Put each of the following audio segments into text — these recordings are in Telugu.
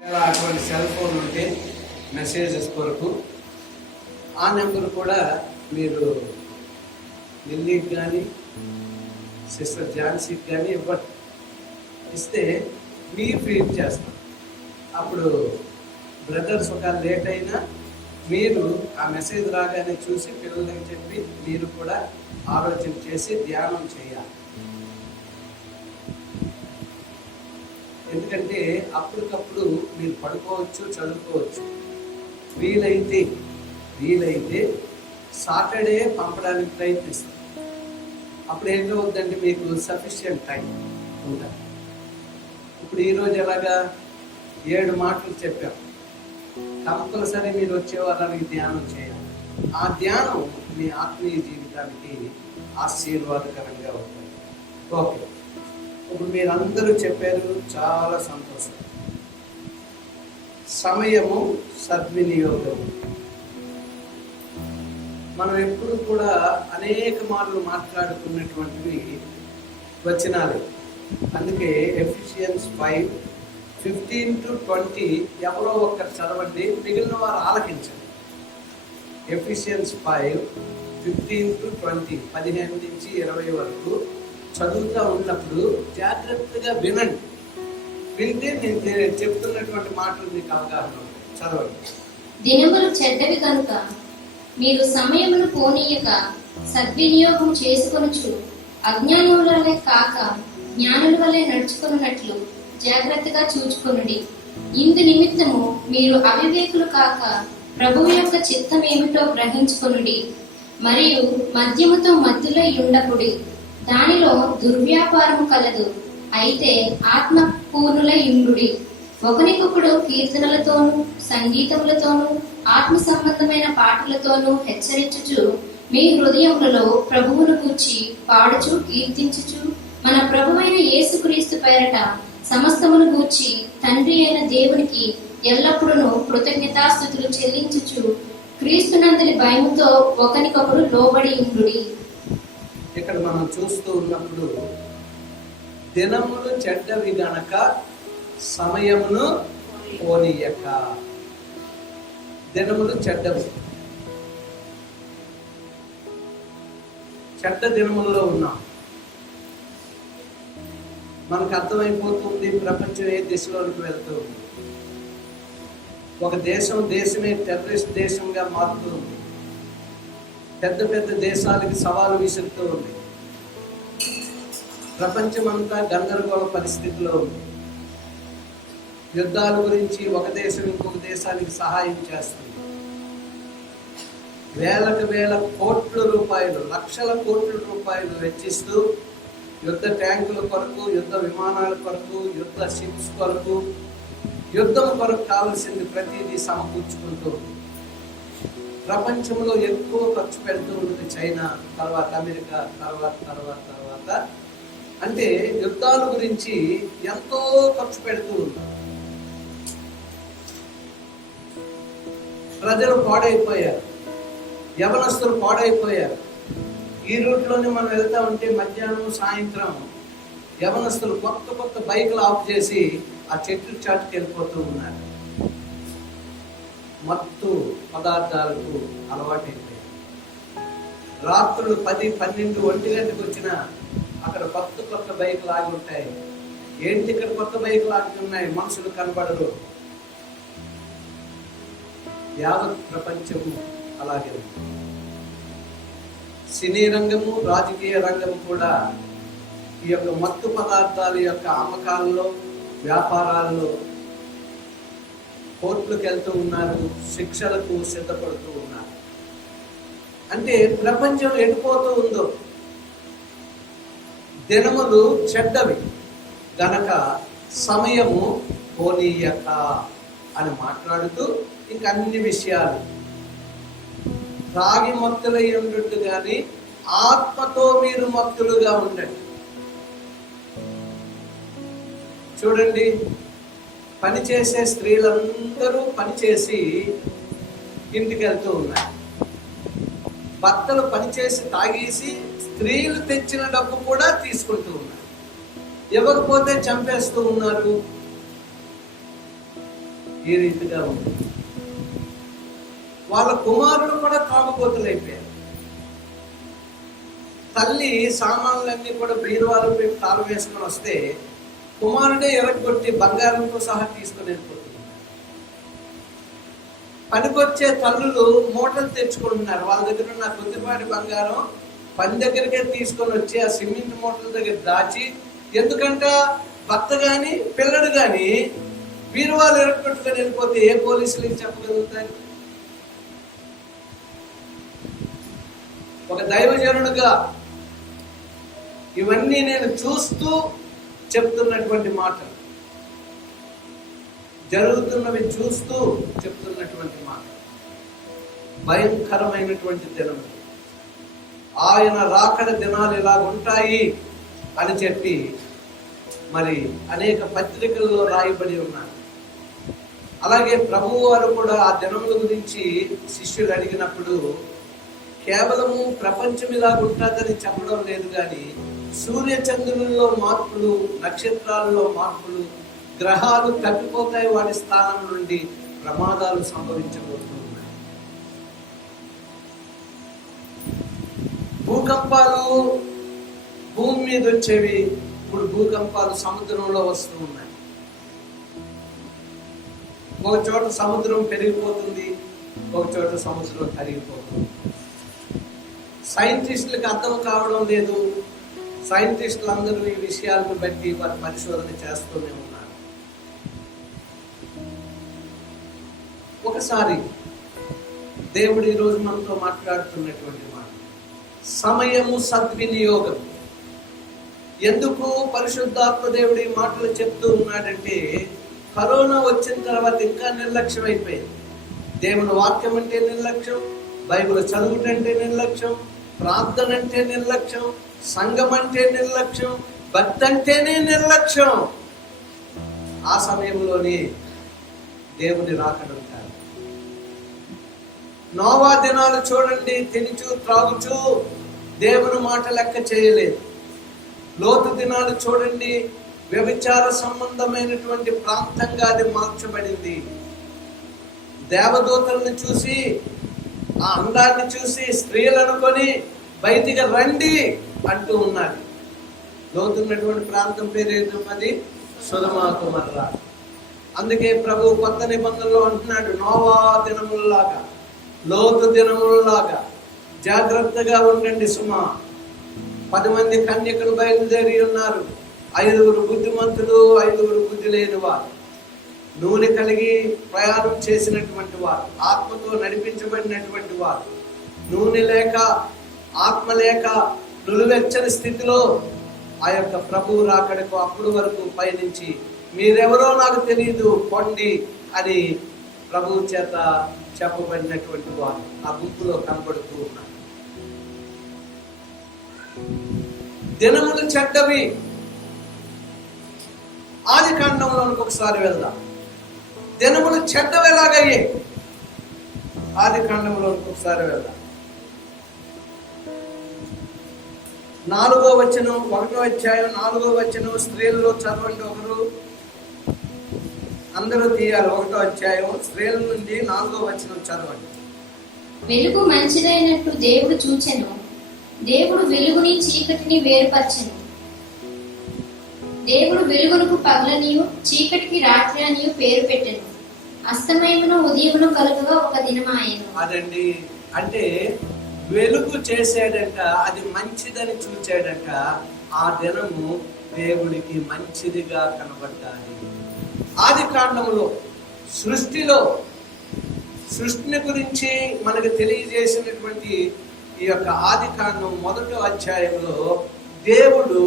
అటువంటి సెల్ ఫోన్ ఉంటే మెసేజెస్ కొరకు ఆ నెంబర్ కూడా మీరు ఢిల్లీకి కానీ సిస్టర్ ఝాన్సీకి కానీ ఇస్తే మీరు ఫీడ్ చేస్తాం. అప్పుడు బ్రదర్స్ ఒక లేట్ అయినా మీరు ఆ మెసేజ్ రాగానే చూసి పిల్లలకి చెప్పి మీరు కూడా ఆలోచన చేసి ధ్యానం చేయాలి. ఎందుకంటే అప్పటికప్పుడు మీరు పడుకోవచ్చు, చదువుకోవచ్చు. వీలైతే సాటర్డే పంపడానికి ప్రయత్నిస్తాం. అప్పుడు ఏంటవుతుందంటే మీకు సఫిషియంట్ టైం ఉంటుంది. ఇప్పుడు ఈరోజు ఎలాగా 7 మాటలు చెప్పాం. కంపల్సరీ మీరు వచ్చే వాళ్ళకి ధ్యానం చేయాలి. ఆ ధ్యానం మీ ఆత్మీయ జీవితానికి ఆశీర్వాదకరంగా ఉంటుంది. ఓకే, ఇప్పుడు మీరందరూ చెప్పారు, చాలా సంతోషం. సమయము సద్వినియోగం. మనం ఎప్పుడు కూడా అనేక మార్లు మాట్లాడుకున్నటువంటివి వచనాలు. అందుకే ఎఫిషియన్స్ 5:15-20 ఎవరో ఒక్కరు చదవండి, మిగిలిన వారు ఆలకించండి. ఎఫిషియన్స్ 5:15-20 15 నుంచి 20 వరకు చదువుతూ ఉన్నప్పుడు జాగ్రత్తగా వినండి. వింటే నేను చెప్తున్నటువంటి మాటలు మీకు అవగాహన ఉంటుంది. చదవండి. దినములు చెడ్డవి కనుక మీరు సమయమును పోనీయక సద్వినియోగం చేసుకొనుచు అజ్ఞానుల వలె కాక జ్ఞానుల వలె నడుచుకున్నట్లు జాగ్రత్తగా చూచుకొనుడి. ఇందు నిమిత్తము మీరు అవివేకులు కాక ప్రభువు యొక్క చిత్తం ఏమిటో గ్రహించుకొనుడి. మరియు మద్యముతో మత్తులై ఉండకుడి, దానిలో దుర్వ్యాపారము కలదు. అయితే ఆత్మ పూర్ణులై ఉండుడి. ఒకరికొకడు కీర్తనలతోనూ సంగీతములతోనూ ఆత్మ సంబంధమైన పాటలతోనూ హెచ్చరించుచు మీ హృదయములలో ప్రభువును గూర్చి పాడుచు కీర్తించుచు మన ప్రభువైన యేసుక్రీస్తు పేరట సమస్తమును గూర్చి తండ్రి అయిన దేవునికి ఎల్లప్పుడూ కృతజ్ఞతాస్తుతులు చెల్లించుచు క్రీస్తునందలి భయముతో ఒకరికొకడు లోబడి ఉండుడి. ఇక్కడ మనం చూస్తూ ఉన్నప్పుడు దినములు చెడ్డవి గనక సమయమును పోనీయక. దినములు చెడ్డవి, చెడ్డ దినములలో ఉన్నాం. మనకు అర్థమైపోతుంది ప్రపంచం ఏ దిశలోకి వెళ్తూ ఉంది. ఒక దేశమే టెర్రరిస్ట్ దేశంగా మారుతూ ఉంది. పెద్ద పెద్ద దేశాలకి సవాలు విసురుతూ ఉంది. ప్రపంచమంతా గందరగోళ పరిస్థితిలో ఉంది. యుద్ధాల గురించి ఒక దేశం ఇంకొక దేశానికి సహాయం చేస్తుంది. వేల కోట్ల రూపాయలు, లక్షల కోట్ల రూపాయలు వెచ్చిస్తూ యుద్ధ ట్యాంకుల కొరకు, యుద్ధ విమానాల కొరకు, యుద్ధ షిప్స్ కొరకు, యుద్ధం కొరకు కావలసింది ప్రతిదీ సమకూర్చుకుంటూ ఉంది. ప్రపంచంలో ఎక్కువ ఖర్చు పెడుతూ ఉంటుంది చైనా, తర్వాత అమెరికా, తర్వాత అంటే యుద్ధాల గురించి ఎంతో ఖర్చు పెడుతూ ఉంది. ప్రజలు పాడైపోయారు, యవనస్తులు పాడైపోయారు. ఈ రూట్లోనే మనం వెళ్తా ఉంటే మధ్యాహ్నం సాయంత్రం యవనస్తులు కొత్త బైకులు ఆఫ్ చేసి ఆ చెట్టు చాటుకి వెళ్ళిపోతూ ఉన్నారు. మత్తు పదార్థాలకు అలవాటైపోయారు. రాత్రులు 10, 12, 1 గంటకు వచ్చినా అక్కడ కొత్త బైకులు ఆగి ఉంటాయి. ఏంటి ఇక్కడ కొత్త బైకులు ఆగి ఉన్నాయి, మనుషులు కనబడరు. యావత్ ప్రపంచము అలాగే ఉంది. సినీ రంగము, రాజకీయ రంగము కూడా ఈ యొక్క మత్తు పదార్థాల యొక్క అమ్మకాలలో, వ్యాపారాల్లో కోర్టులకు వెళ్తూ ఉన్నారు, శిక్షలకు సిద్ధపడుతూ ఉన్నారు. అంటే ప్రపంచం ఎడిపోతూ ఉందో. దినములు చెడ్డవి గనక సమయము పోనీయక అని మాట్లాడుతూ ఇంక అన్ని విషయాలు తాగి మత్తులై ఉండట్టు కానీ ఆత్మతో మీరు మత్తులుగా ఉండండి. చూడండి, పనిచేసే స్త్రీలందరూ పనిచేసి ఇంటికి వెళ్తూ ఉన్నారు. భర్తలు పనిచేసి తాగేసి స్త్రీలు తెచ్చిన డబ్బు కూడా తీసుకుంటూ ఉన్నారు. ఇవ్వకపోతే చంపేస్తూ ఉన్నారు. ఈ రీతిగా ఉంది. వాళ్ళ కుమారులు కూడా తాగుబోతులైపోయారు. తల్లి సామాన్లన్నీ కూడా బీరువాలో పెట్టి తాళం వేసుకొని వస్తే కుమారుడే ఎరగొట్టి బంగారంతో సహా తీసుకుని వెళ్ళిపోతుంది. పనికొచ్చే తల్లులు మూటలు తెచ్చుకుంటున్నారు. వాళ్ళ దగ్గర ఉన్న కొద్దిపాటి బంగారం పని దగ్గరికే తీసుకొని వచ్చి ఆ సిమెంట్ మూటల దగ్గర దాచి, ఎందుకంట భర్త గాని పిల్లడు గాని బీరువాలు ఎరగొట్టుకొని వెళ్ళిపోతే ఏ పోలీసులకి చెప్పగలుగుతారు? ఒక దైవజనుడుగా ఇవన్నీ నేను చూస్తూ చెప్తున్నటువంటి మాటలు, జరుగుతున్నవి చూస్తూ చెప్తున్నటువంటి మాట. భయంకరమైనటువంటి దినము, ఆయన రాకడ దినాలు ఇలా ఉంటాయి అని చెప్పి మరి అనేక పత్రికల్లో రాయబడి ఉన్నారు. అలాగే ప్రభువు వారు కూడా ఆ దినముల గురించి శిష్యులు అడిగినప్పుడు కేవలము ప్రపంచం ఇలా ఉంటుందని చెప్పడం లేదు, కానీ సూర్య చంద్రులలో మార్పులు, నక్షత్రాలలో మార్పులు, గ్రహాలు తప్పిపోతాయి, వాటి స్థానం నుండి ప్రమాదాలు సంభవించబోతున్నాయి. భూకంపాలు భూమి మీద వచ్చేవి, ఇప్పుడు భూకంపాలు సముద్రంలో వస్తూ ఉన్నాయి. ఒక చోట సముద్రం పెరిగిపోతుంది, ఒక చోట సముద్రం కరిగిపోతుంది. సైంటిస్టులకు అర్థం కావడం లేదు. సైంటిస్టులు అందరూ ఈ విషయాలను బట్టి వారు పరిశోధన చేస్తూనే ఉన్నారు. ఒకసారి దేవుడు ఈ రోజు మనతో మాట్లాడుతున్నటువంటి మాట, సమయము సద్వినియోగం. ఎందుకు పరిశుద్ధాత్మ దేవుడు ఈ మాటలు చెప్తూ ఉన్నాడంటే, కరోనా వచ్చిన తర్వాత ఇంకా నిర్లక్ష్యం అయిపోయింది. దేవుని వాక్యం అంటే నిర్లక్ష్యం, బైబిల్ చదువుటంటే నిర్లక్ష్యం, ప్రార్థన అంటే నిర్లక్ష్యం, సంఘం అంటే నిర్లక్ష్యం, భక్తి అంటేనే నిర్లక్ష్యం. ఆ సమయంలోనే దేవుని రాకడ ఉంటారు. నోవా దినాలు చూడండి, తినుచు త్రాగుచు దేవుని మాట లెక్క చేయలేదు. లోతు దినాలు చూడండి, వ్యభిచార సంబంధమైనటువంటి ప్రాంతంగా అది మార్చబడింది. దేవదూతలను చూసి, ఆ అందాన్ని చూసి స్త్రీలను కొని బయటికి రండి అంటూ ఉన్నారు. లోతున్నటువంటి ప్రాంతం పేరు అది సొదొమ గొమొర్రా. అందుకే ప్రభు కొత్త నిబంధనలో అంటున్నాడు, నోవా దినముల్లాగా, లోతు దినముల్లాగా జాగ్రత్తగా ఉండండి సుమా. 10 మంది కన్యకలు బయలుదేరి ఉన్నారు. 5 బుద్ధిమంతులు, 5 బుద్ధి లేని వారు, నూనె కలిగి ప్రయాణం చేసినటువంటి వారు, ఆత్మతో నడిపించబడినటువంటి వారు, నూనె లేక ఆత్మ లేక నులువెచ్చని స్థితిలో ఆ యొక్క ప్రభువు రాకడకు అప్పుడు వరకు పయనించి, మీరెవరో నాకు తెలియదు పొండి అని ప్రభువు చేత చెప్పబడినటువంటి వారు ఆ గుంపులో కనబడుతూ ఉన్నారు. దినములు చెడ్డవి. ఆది కాండంలోనికి ఒకసారి వెళ్దాం. దినములు చెడ్డవి ఎలాగయ్యాయి? ఆది కాండంలోనికి ఒకసారి వెళ్దాం. 4వ వచనం, 1వ అధ్యాయం 4వ వచనం. స్త్రీలలో చదవండి ఒకరు, అందరూ తీయాలి. 1వ అధ్యాయం స్త్రీల నుండి 4వ వచనం చదవండి. వెలుగు మంచిదైనట్టు దేవుడు చూచెను, దేవుడు వెలుగుని చీకటిని వేరుపరచెను. దేవుడు వెలుగునకు పగలనియు చీకటికి రాత్రి అనియు పేరు పెట్టెను. అస్తమయమును ఉదయమును కలుగుగా ఒక దినమాయెను. అదండి, అంటే వెలుగు చేసాడంట, అది మంచిదని చూచాడంట. ఆ దినము దేవుడికి మంచిదిగా కనబడ్డాది. ఆది కాండంలో సృష్టిని గురించి మనకు తెలియజేసినటువంటి ఈ యొక్క ఆది కాండం 1వ అధ్యాయంలో దేవుడు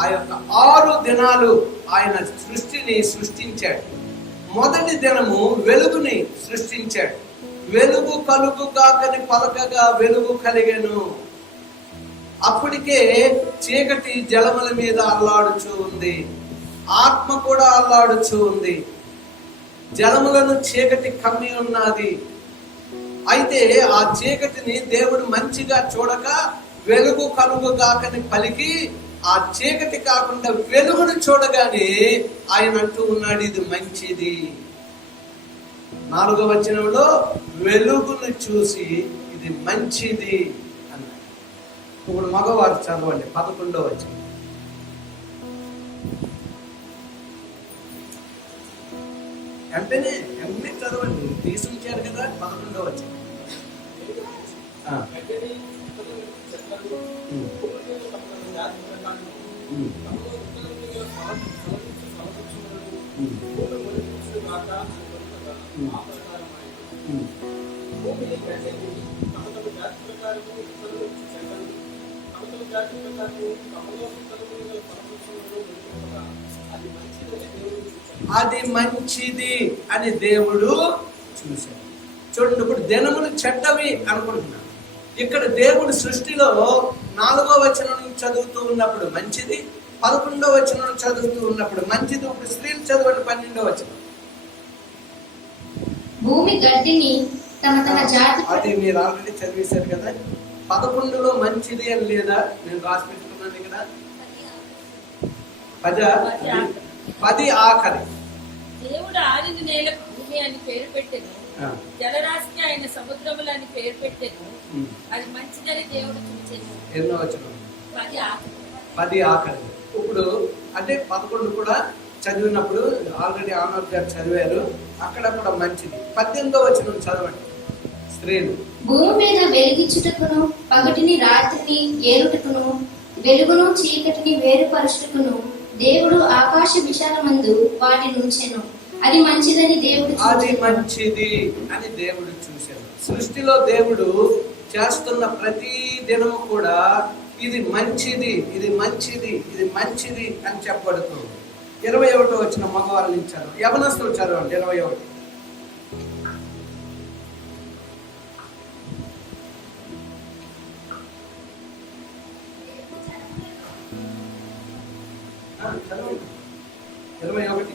ఆ యొక్క 6 దినాలు ఆయన సృష్టిని సృష్టించాడు. మొదటి దినము వెలుగుని సృష్టించాడు. వెలుగు కలుగు కాకని పలకగా వెలుగు కలిగెను. అప్పటికే చీకటి జలముల మీద అల్లాడుచూ ఉంది, ఆత్మ కూడా అల్లాడుచూ ఉంది. జలములను చీకటి కమ్మి ఉన్నది. అయితే ఆ చీకటిని దేవుడు మంచిగా చూడక వెలుగు కలుగు కాకని పలికి, ఆ చీకటి కాకుండా వెలుగును చూడగానే ఆయన అంటూ ఉన్నాడు, ఇది మంచిది. 4వ వచనంలో వెలుగును చూసి ఇది మంచిది అన్నాడు. ఇప్పుడు మగవారు చదవండి 11వ వచనం. వెంటనే చదవండి, తీసుంచారు కదా 11వ వచనం. అది మంచిది అని దేవుడు చూశాడు. చూడండి, ఇప్పుడు దినములు చెడ్డవి అనుకుంటున్నాను. ఇక్కడ దేవుడు సృష్టిలో 4వ వచనం నుంచి చదువుతూ ఉన్నప్పుడు మంచిది, 11వ వచనం చదువుతూ ఉన్నప్పుడు మంచిది. ఇప్పుడు స్త్రీలు చదవండి 12వ వచనం. భూమి గడ్డిని తమ తమ జాతి, అది మీరు ఆల్రెడీ చదివేశారు కదా. 11లో మంచిది అని లేదా? నేను రాసి పెట్టుకున్నాను ఇక్కడ 10 ఆఖరి. దేవుడు ఆరిన నేలకు భూమి అని పేరు పెట్టెను, జలరాశికి ఆయన సముద్రములు అని పేరు పెట్టెను. అది మంచిదని దేవుడు చూచెను. ఎన్నో వచనం? 10 ఆఖరి. ఇప్పుడు అంటే 11 కూడా చదివినప్పుడు ఆల్రెడీ ఆనర్ గారు చదివారు, అక్కడ కూడా మంచిది. 18వ వచనం చదవండి స్త్రీలు. భూమి మీద వెలిగించుటకును పగటిని రాత్రిని ఏలుటకును వెలుగును చీకటిని వేరుపరచుటకును దేవుడు ఆకాశ విశాలమందు వాటిని ఉంచెను. అది మంచిదని దేవుడు అది మంచిది అని దేవుడు చూశాడు. సృష్టిలో దేవుడు చేస్తున్న ప్రతి దినము కూడా ఇది మంచిది, ఇది మంచిది, ఇది మంచిది అని చెప్పబడుతుంది. 21వ వచనం మగవాళ్ళు ఇచ్చారు. యవనస్తులు చదవండి 21. చదవండి 21.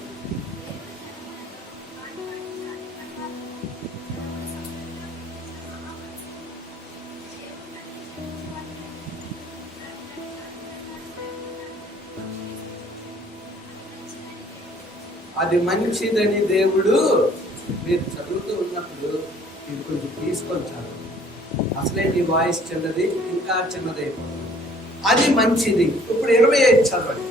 అది మంచిదని దేవుడు, మీరు చదువుతూ ఉన్నప్పుడు ఇది కొంచెం తీసుకొని చదవండి. అసలే మీ వాయిస్ చిన్నది, ఇంకా చిన్నదైపోతుంది. అది మంచిది. ఇప్పుడు 25 చదవండి.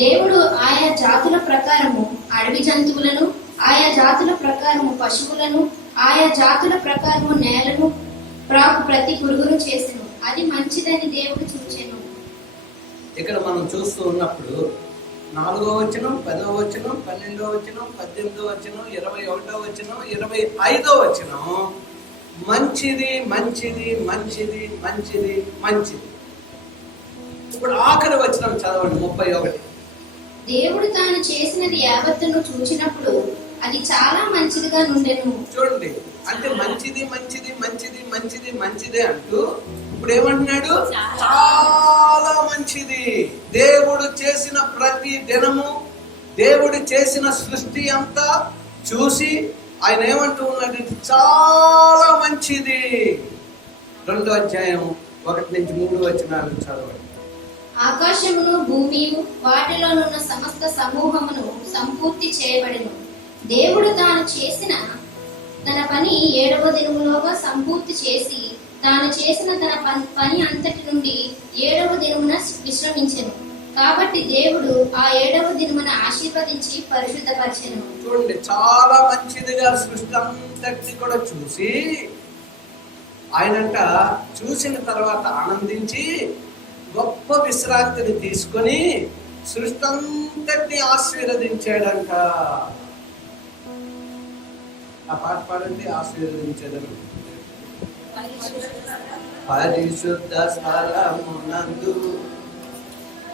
దేవుడు ఆయా జాతుల ప్రకారము అడవి జంతువులను, ఆయా జాతుల ప్రకారము పశువులను, ఆయా జాతుల ప్రకారము నేలను ప్రాకు ప్రతి పురుగును చేసెను. అది మంచిదని దేవుడు చూచెను. ఇక్కడ మనం చూస్తూ ఉన్నప్పుడు 4వ వచనం, 10వ వచనం, 12వ వచనం, 18వ వచనం, 21వ వచనం, 25వ వచనం మంచిది మంచిది మంచిది మంచిది మంచిది. ఇప్పుడు ఆఖరి వచనం చదవండి 31. దేవుడు తాను చేసినది యావత్తును చూచినప్పుడు అది చాలా మంచిదిగా నుండెను. చూడండి, అంటే మంచిది మంచిది మంచిది మంచిది మంచిది అంటూ ఇప్పుడు ఏమంటున్నాడు? చాలా మంచిది. దేవుడు చేసిన ప్రతి దినము, దేవుడు చేసిన సృష్టి అంతా చూసి ఆయన ఏమంటూ ఉన్నాడు? చాలా మంచిది. 2వ అధ్యాయం 1 నుంచి 3 వచనాలు చదవండి. ఆకాశమును భూమియు వాటిలోనున్న సమస్త సమూహమును సంపూర్తి చేయబడెను. దేవుడు తాను చేసిన తన పని 7వ దినములోగా సంపూర్తి చేసి తాను చేసిన తన పని అంతటి నుండి 7వ దినమున విశ్రమించెను. కాబట్టి దేవుడు ఆ 7వ దినమున ఆశీర్వదించి పరిశుద్ధపరిచెను. చూడండి, చాలా మంచిదిగా సృష్టి అంతటిని కూడా చూసి ఆయనంట చూసిన తర్వాత ఆనందించి గొప్ప విశ్రాంతిని తీసుకొని సృష్టి అంతటిని ఆశీర్వదించాడంట. ఆ పాట పాడండి. ఆశీర్వదించడం పరిశుద్ధ స్థలమునందు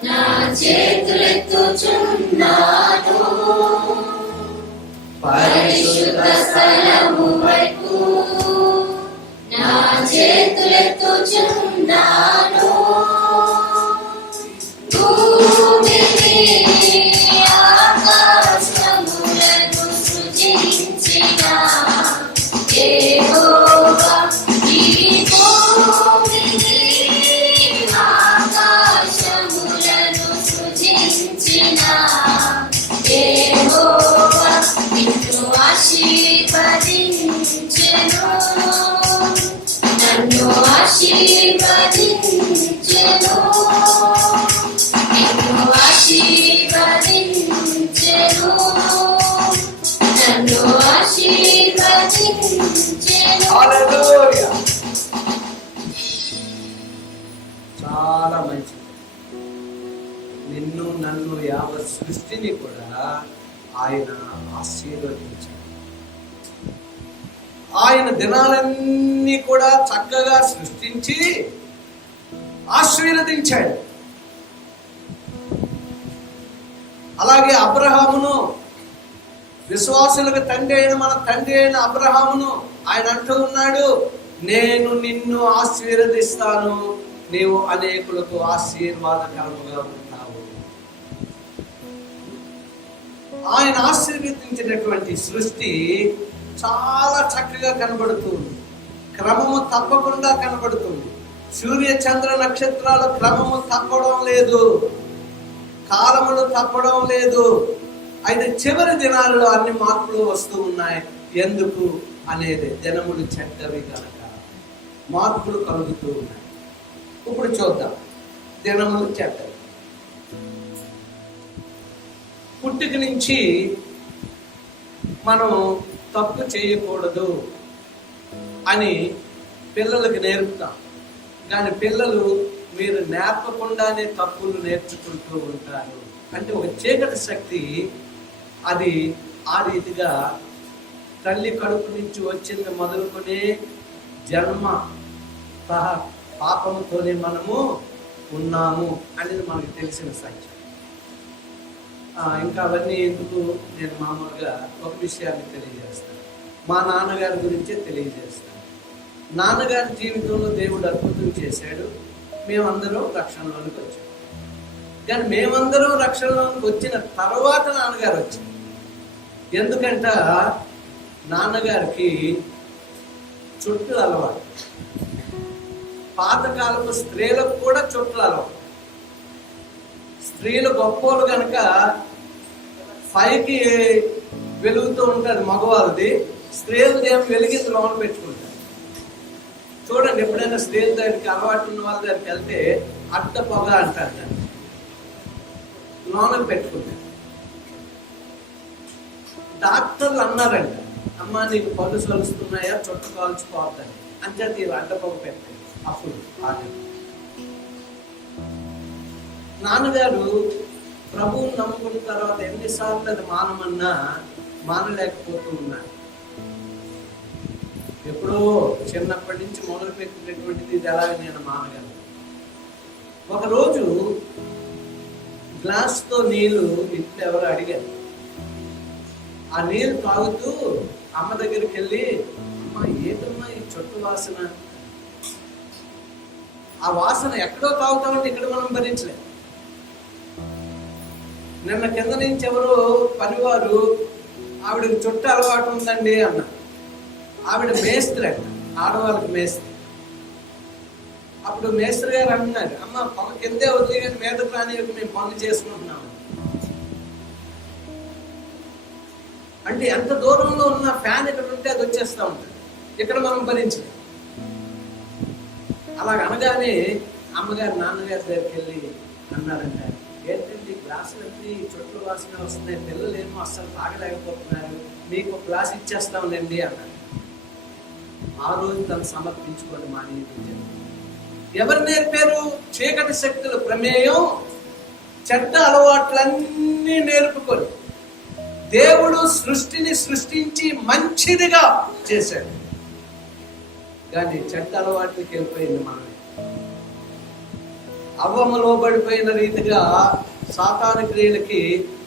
నా చేతులెత్తుచున్నాను పరిశుద్ధ స్థలము వైపు, నా చేతులెత్తుచున్నాను. భూమిని ఆకాశములను సృజించిన యెహోవా, ఈ భూమిని ఆకాశములను సృజించిన యెహోవా నిన్ను ఆశీర్వదించును. నిన్ను ఆశీర్వదించెను, నన్ను ఆశీర్వదించెను. హల్లెలూయా. చాలా మంచిది. నిన్ను నన్ను యావత్ సృష్టిని కూడా ఆయన ఆశీర్వదించాడు. ఆయన దినాలన్నీ కూడా చక్కగా సృష్టించి ఆశీర్వదించాడు. అలాగే అబ్రహామును, విశ్వాసులకు తండ్రి అయిన మన తండ్రి అయిన అబ్రహామును ఆయన అంటూ ఉన్నాడు, నేను నిన్ను ఆశీర్వదిస్తాను, నీవు అనేకులకు ఆశీర్వాదకరముగా ఉంటావు. ఆయన ఆశీర్వదించినటువంటి సృష్టి చాలా చక్కగా కనబడుతుంది, క్రమము తప్పకుండా కనబడుతుంది. సూర్య చంద్ర నక్షత్రాల క్రమము తప్పడం లేదు, కాలములు తప్పడం లేదు. అయితే చివరి దినాలలో అన్ని మార్పులు వస్తూ ఉన్నాయి. ఎందుకు అనేది దినములు చెడ్డవి కనుక మార్పులు కలుగుతూ ఉన్నాయి. ఇప్పుడు చూద్దాం, దినములు చెడ్డవి. పుట్టుక నుంచి మనం తప్పు చేయకూడదు అని పిల్లలకి నేర్పుతాం, కానీ పిల్లలు మీరు నేర్పకుండానే తప్పులు నేర్చుకుంటూ ఉంటారు. అంటే ఒక చీకటి శక్తి అది ఆ రీతిగా తల్లి కడుపు నుంచి వచ్చింది మొదలుకొని జన్మ సహా పాపముతోనే మనము ఉన్నాము అనేది మనకు తెలిసిన సత్యం. ఇంకా అవన్నీ ఎందుకు, నేను మామూలుగా ఒక విషయాన్ని తెలియజేస్తాను. మా నాన్నగారి గురించే తెలియజేస్తాను. నాన్నగారి జీవితంలో దేవుడు అద్భుతం చేశాడు. మేమందరం రక్షణలోనికి వచ్చాం. కానీ మేమందరం రక్షణలోనికి వచ్చిన తర్వాత నాన్నగారు వచ్చారు. ఎందుకంట నాన్నగారికి చుట్టూ అలవాటు. పాతకాలపు స్త్రీలకు కూడా చుట్టూ అలవాటు. స్త్రీలు గొప్పోళ్ళు కనుక పైకి వెలుగుతూ ఉంటుంది మగవాళ్ళది, స్త్రీలది ఏమి వెలిగింది లోన పెట్టుకుంటారు. చూడండి, ఎప్పుడైనా స్త్రీల దగ్గరికి అలవాటు ఉన్న వాళ్ళ దగ్గరికి వెళ్తే అట్ట పొగ అంటారు, దాన్ని లోన పెట్టుకుంటారు. డాక్టర్లు అన్నారంట, అమ్మ నీకు పళ్ళు సలుస్తున్నాయా, చుట్ట కాల్చుకోవద్దని. అంతే తీరు అడ్డ పొగ పెట్టారు. అప్పుడు నాన్నగారు ప్రభువుని నమ్ముకున్న తర్వాత ఎన్నిసార్లు అది మానమన్నా మానలేకపోతూ ఉన్నారు. ఎప్పుడో చిన్నప్పటి నుంచి మొదలు పెట్టినటువంటిది ఇది ఎలాగ నేను మానగలను. ఒకరోజు గ్లాస్తో నీళ్లు ఇంట్లో ఎవరు అడిగారు. ఆ నీళ్ళు తాగుతూ అమ్మ దగ్గరికి వెళ్ళి, అమ్మ ఏదమ్మా ఈ చుట్టు వాసన, ఆ వాసన ఎక్కడో తాగుతామంటే ఇక్కడ మనం భరించలేం. నిన్న కింద నుంచి ఎవరో పనివారు ఆవిడకి చుట్ట అలవాటు ఉందండి అన్నారు. ఆవిడ మేస్త్రి అంట, ఆడవాళ్ళకి మేస్త్రి. అప్పుడు మేస్త్రి గారు అంటున్నారు, అమ్మ పొగ కిందే వదిలి కానీ మీద ప్రాణి మేము పనులు చేసుకుంటున్నాము అంటే ఎంత దూరంలో ఉన్న ఫ్యాన్ ఇక్కడ ఉంటే అది వచ్చేస్తూ ఉంటుంది, ఇక్కడ మనం భరించలేం. అలాగనగానే అమ్మగారు నాన్నగారి దగ్గరికి వెళ్ళి అన్నారంట, ఏంటంటే గ్లాసులన్నీ చుట్టూ వాసన వస్తున్నాయి, పిల్లలేమో అస్సలు తాగలేకపోతున్నారు, మీకు గ్లాస్ ఇచ్చేస్తాంలేండి అన్నారు. ఆ రోజు తను సమర్పించుకోండి మానేది. ఎవరు నేర్పారు? చీకటి శక్తుల ప్రమేయం చెడ్డ అలవాట్లన్నీ నేర్పుకొని దేవుడు సృష్టిని సృష్టించి మంచిదిగా చేశాడు. కానీ చెడ్డ అలవాట్లకి వెళ్ళిపోయింది మనమే. అవ్వము లోబడిపోయిన రీతిగా సాతాను క్రియలకి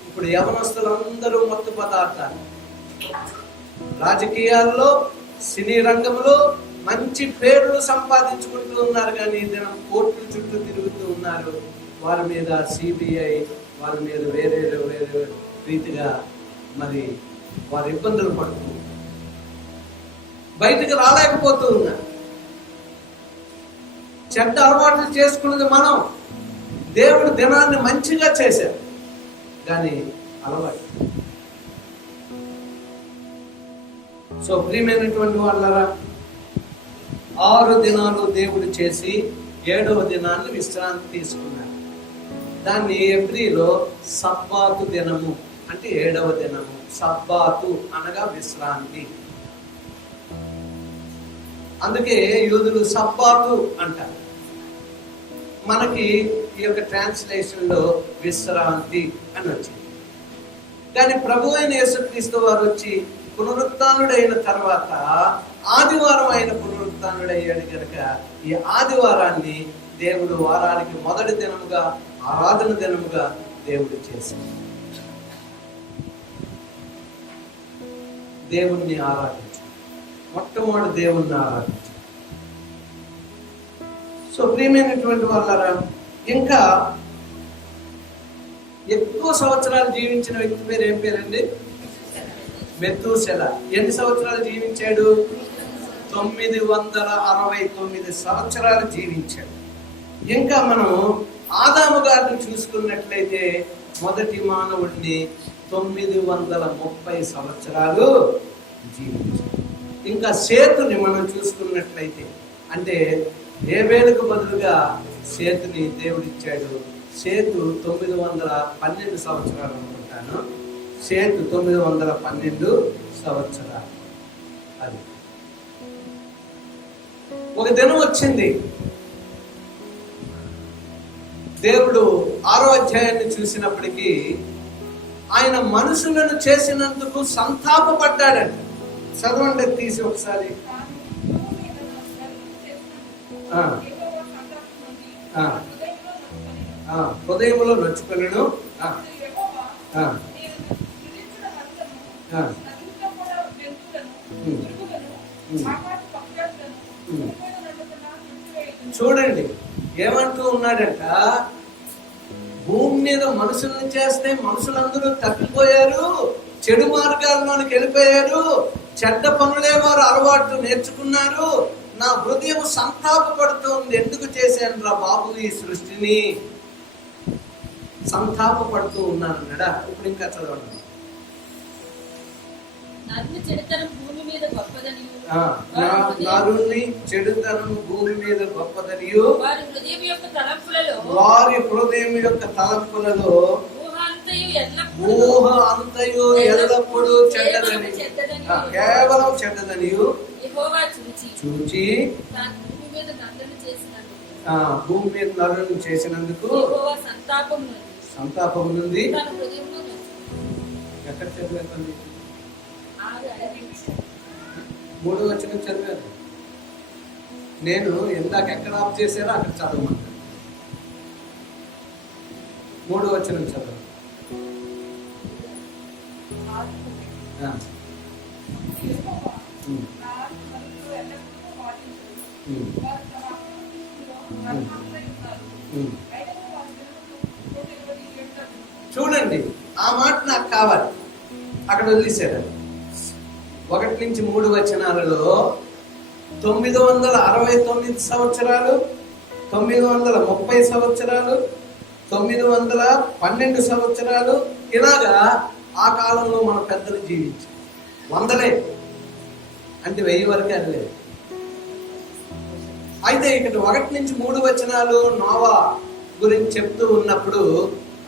ఇప్పుడు యవనస్తులందరూ మత్తు పదార్థాలు, రాజకీయాల్లో, సినీ రంగంలో మంచి పేర్లు సంపాదించుకుంటూ ఉన్నారు. కానీ దినం కోర్టుల చుట్టూ తిరుగుతూ ఉన్నారు. వారి మీద సిబిఐ, వారి మీద వేరే వేరే రీతిగా మరి వారి ఇబ్బందులు పడుతూ బయటకు రాలేకపోతూ ఉన్నారు. చెడ్డ అలవాట్లు చేసుకున్నది మనం. దేవుడు దినాన్ని మంచిగా చేశాడు, కానీ అలవాటు. సో ప్రియమైనటువంటి వాళ్ళరా, 6 దినాలు దేవుడు చేసి 7వ దినాన్ని విశ్రాంతి తీసుకున్నారు. దాన్ని హెబ్రీలో సబ్బాతు దినము అంటే 7వ దినము. సబ్బాతు అనగా విశ్రాంతి. అందుకే యూదులు సబ్బాతు అంటారు. మనకి ఈ యొక్క ట్రాన్స్లేషన్ లో విశ్రాంతి అని వచ్చింది. కానీ ప్రభు అయిన యేసుక్రీస్తు వారు వచ్చి పునరుత్థానుడైన తర్వాత ఆదివారం ఆయన పునరుత్థానుడయ్యాడు కనుక ఈ ఆదివారాన్ని దేవుడు వారానికి మొదటి దినముగా, ఆరాధన దినముగా దేవుడు చేశాడు. దేవుణ్ణి ఆరాధించు, మొట్టమొదటి దేవుణ్ణి ఆరాధించు. సో ప్రియమైనటువంటి వాళ్ళారా, ఇంకా ఎక్కువ సంవత్సరాలు జీవించిన వ్యక్తి పేరు ఏం పేరండి? మెతూసెల. ఎన్ని సంవత్సరాలు జీవించాడు? 969 సంవత్సరాలు జీవించాడు. ఇంకా మనం ఆదాము గారిని చూసుకున్నట్లయితే మొదటి మానవుడిని 930 సంవత్సరాలు జీవించాడు. ఇంకా సేతుని మనం చూసుకున్నట్లయితే, అంటే హేబేలుకు బదులుగా సేతుని దేవుడిచ్చాడు. సేతు 912 సంవత్సరాలు అనుకుంటాను. సేతు 912 సంవత్సరాలు. అది ఒక దినం వచ్చింది. దేవుడు 6వ అధ్యాయాన్ని చూసినప్పటికీ ఆయన మనుషులను చేసినందుకు సంతాపపడ్డాడంట. చదవండి తీసి ఒకసారి. హృదయంలో నొచ్చుకొనెను. చూడండి ఏమంటూ ఉన్నాడంట, భూమి మీద మనుషులను చేస్తే మనుషులందరూ తప్పిపోయారు, చెడు మార్గాల్లోనికి వెళ్ళిపోయారు, చెడ్డ పనులే వారు అలవాట్లు నేర్చుకున్నారు. నా హృదయం సంతాపపడుతుంది. ఎందుకు చేశాను రా బాబు ఈ సృష్టిని? సంతాపపడుతూ ఉన్నాను అన్నాడా. ఇప్పుడు ఇంకా చదవండి. నరుని చెడుతనం భూమి మీద గొప్పదనియు, వారి హృదయం యొక్క తలంపులలో ఊహ అంతయు ఎల్లప్పుడూ చెడ్డదని, కేవలం చెడ్డదనియు చూచి భూమి మీద నరులను చేసినందుకు సంతాపం నుండి. ఎక్కడ చదివారు? 3వ వచనం చదివారు. నేను ఇందాక ఎక్కడ ఆఫ్ చేశారో అక్కడ చదవమంటాను. 3వ వచనం చదవ. చూడండి, ఆ మాట నాకు కావాలి. అక్కడ వదిలేశారు. 1 నుంచి 3 వచనాలలో 969 సంవత్సరాలు, 930 సంవత్సరాలు, 912 సంవత్సరాలు, ఇలాగా ఆ కాలంలో మన పెద్దలు జీవించారు. 100 అంటే 1000 వరకే అనలేదు. అయితే ఇక్కడ 1 నుంచి 3 వచనాలు నోవా గురించి చెప్తూ ఉన్నప్పుడు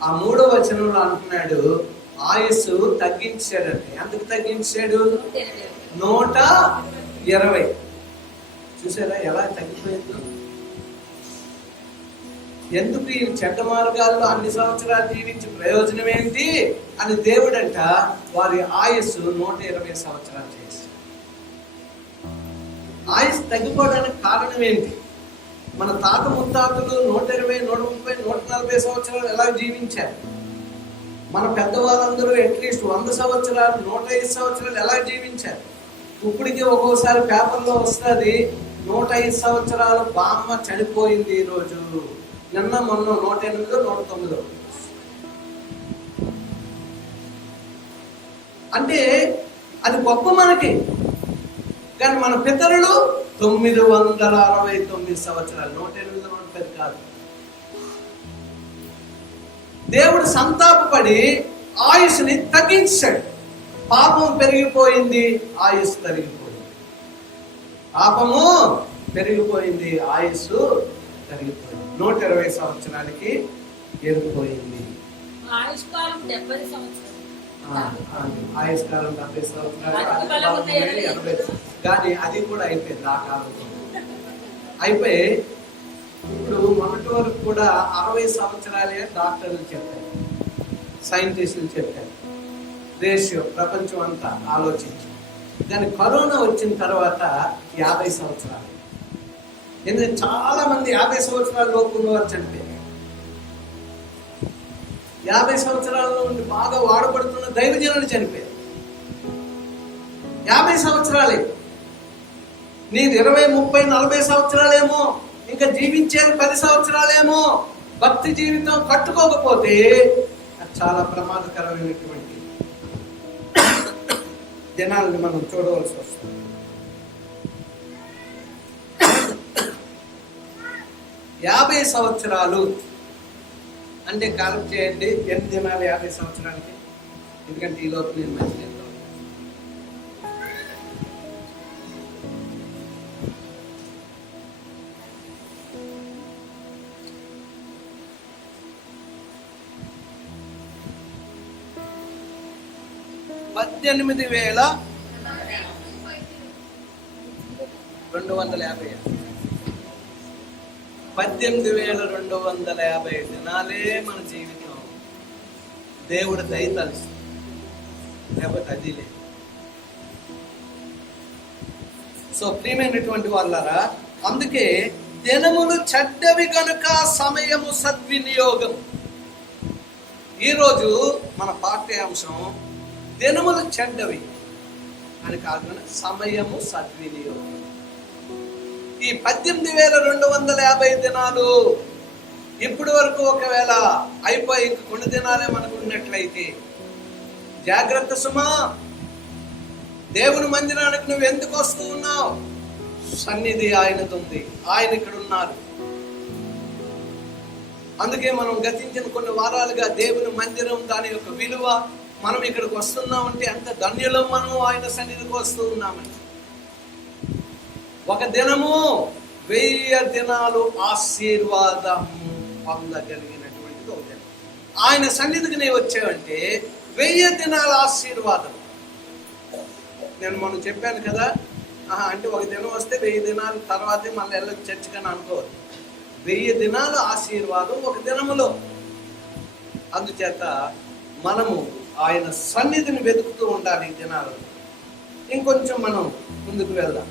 ఆ 3వ వచనంలో అంటున్నాడు ఆయుస్సు తగ్గించాడంటే. ఎందుకు తగ్గించాడు? 120. చూసారా ఎలా తగ్గిపోయిందో? ఎందుకు ఈ చెడ్డ మార్గాల్లో అన్ని సంవత్సరాలు జీవించి ప్రయోజనం ఏంటి అని దేవుడంట వారి ఆయుస్సు 120 సంవత్సరాలు చేసి. ఆయుస్సు తగ్గిపోవడానికి కారణం ఏంటి? మన తాత ముత్తాతలు 120, 130, 140 సంవత్సరాలు ఎలా జీవించారు? మన పెద్దవాళ్ళందరూ అట్లీస్ట్ 100 సంవత్సరాలు, 105 సంవత్సరాలు ఎలా జీవించారు? ఇప్పటికీ ఒక్కోసారి పేపర్లో వస్తుంది 105 సంవత్సరాలు బామ్మ చనిపోయింది ఈ రోజు, నిన్న మొన్న 108, 109. అంటే అది గొప్ప మనకి. కానీ మన పితరులు 969 సంవత్సరాలు, 108, 110 కాదు. దేవుడు సంతాపపడి ఆయుష్ని తగ్గించాడు. పాపం పెరిగిపోయింది, ఆయుస్సు తరిగిపోయింది. పాపము పెరిగిపోయింది, ఆయుస్సు తరిగిపోయింది. 120 సంవత్సరాలకి ఏరిపోయింది. ఆయుష్కాలం 70 సంవత్సరాలు. ఆయుష్కాలం 70 సంవత్సరాలు, అధిక బలం ఉన్న 80. కానీ అది కూడా అయిపోయింది ఆ కాలంలో. అయిపోయి ఇప్పుడు మొన్నటి వరకు కూడా 60 సంవత్సరాలే డాక్టర్లు చెప్పారు, సైంటిస్టులు చెప్పారు, రేషియో ప్రపంచం అంతా ఆలోచించి. కానీ కరోనా వచ్చిన తర్వాత 50 సంవత్సరాలు. ఎందుకంటే చాలా మంది 50 సంవత్సరాల లోపు ఉన్నవారు చనిపోయారు. 50 సంవత్సరాల నుండి బాగా వాడబడుతున్న దైవజనులు చనిపోయారు. 50 సంవత్సరాలే. నీది 20, 30, 40 సంవత్సరాలేమో, ఇంకా జీవించేది 10 సంవత్సరాలేమో. భక్తి జీవితం కట్టుకోకపోతే అది చాలా ప్రమాదకరమైనటువంటి జనాలను మనం చూడవలసి వస్తుంది. యాభై సంవత్సరాలు అంటే కాలం చేయండి, ఎన్ని దినాలు 50 సంవత్సరాలకి? ఎందుకంటే ఈ లోపు నేను మంచి 18,250 18,250 దినాలే మన జీవితం. దేవుడు దయ తలుస్తుంది, లేకపోతే అది లేదు. సో ప్రియమైనటువంటి వాళ్ళారా, అందుకే దినములు చెడ్డవి కనుక సమయము సద్వినియోగం. ఈరోజు మన పాఠ్యాంశం దినములు చెడ్డవి అని కాకుండా సమయము సద్వినియోగం. ఈ 18,250 దినాలు ఇప్పటి వరకు ఒకవేళ అయిపోయి ఇంక కొన్ని దినాలే మనకు ఉన్నట్లయితే జాగ్రత్త సుమా. దేవుని మందిరానికి నువ్వు ఎందుకు వస్తూ ఉన్నావు? సన్నిధి ఆయనతుంది, ఆయన ఇక్కడ ఉన్నారు. అందుకే మనం గతించిన కొన్ని వారాలుగా దేవుని మందిరం, దాని యొక్క విలువ, మనం ఇక్కడికి వస్తున్నామంటే ఎంత ధన్యులం మనం ఆయన సన్నిధికి వస్తూ ఉన్నామని. ఒక దినము 1000 దినాలు ఆశీర్వాదం పొందగలిగినటువంటిది ఒక దినం. ఆయన సన్నిధికి నేను వచ్చావంటే 1000 దినాల ఆశీర్వాదం. నేను మొన్న చెప్పాను కదా, అంటే ఒక దినం వస్తే 1000 దినాల తర్వాతే మళ్ళీ వెళ్ళొచ్చు చర్చికి అని అనుకోవద్దు. 1000 దినాల ఆశీర్వాదం ఒక దినములో. అందుచేత మనము ఆయన సన్నిధిని వెతుకుతూ ఉండాలి ఈ దినాలు. ఇంకొంచెం మనం ముందుకు వెళ్దాం.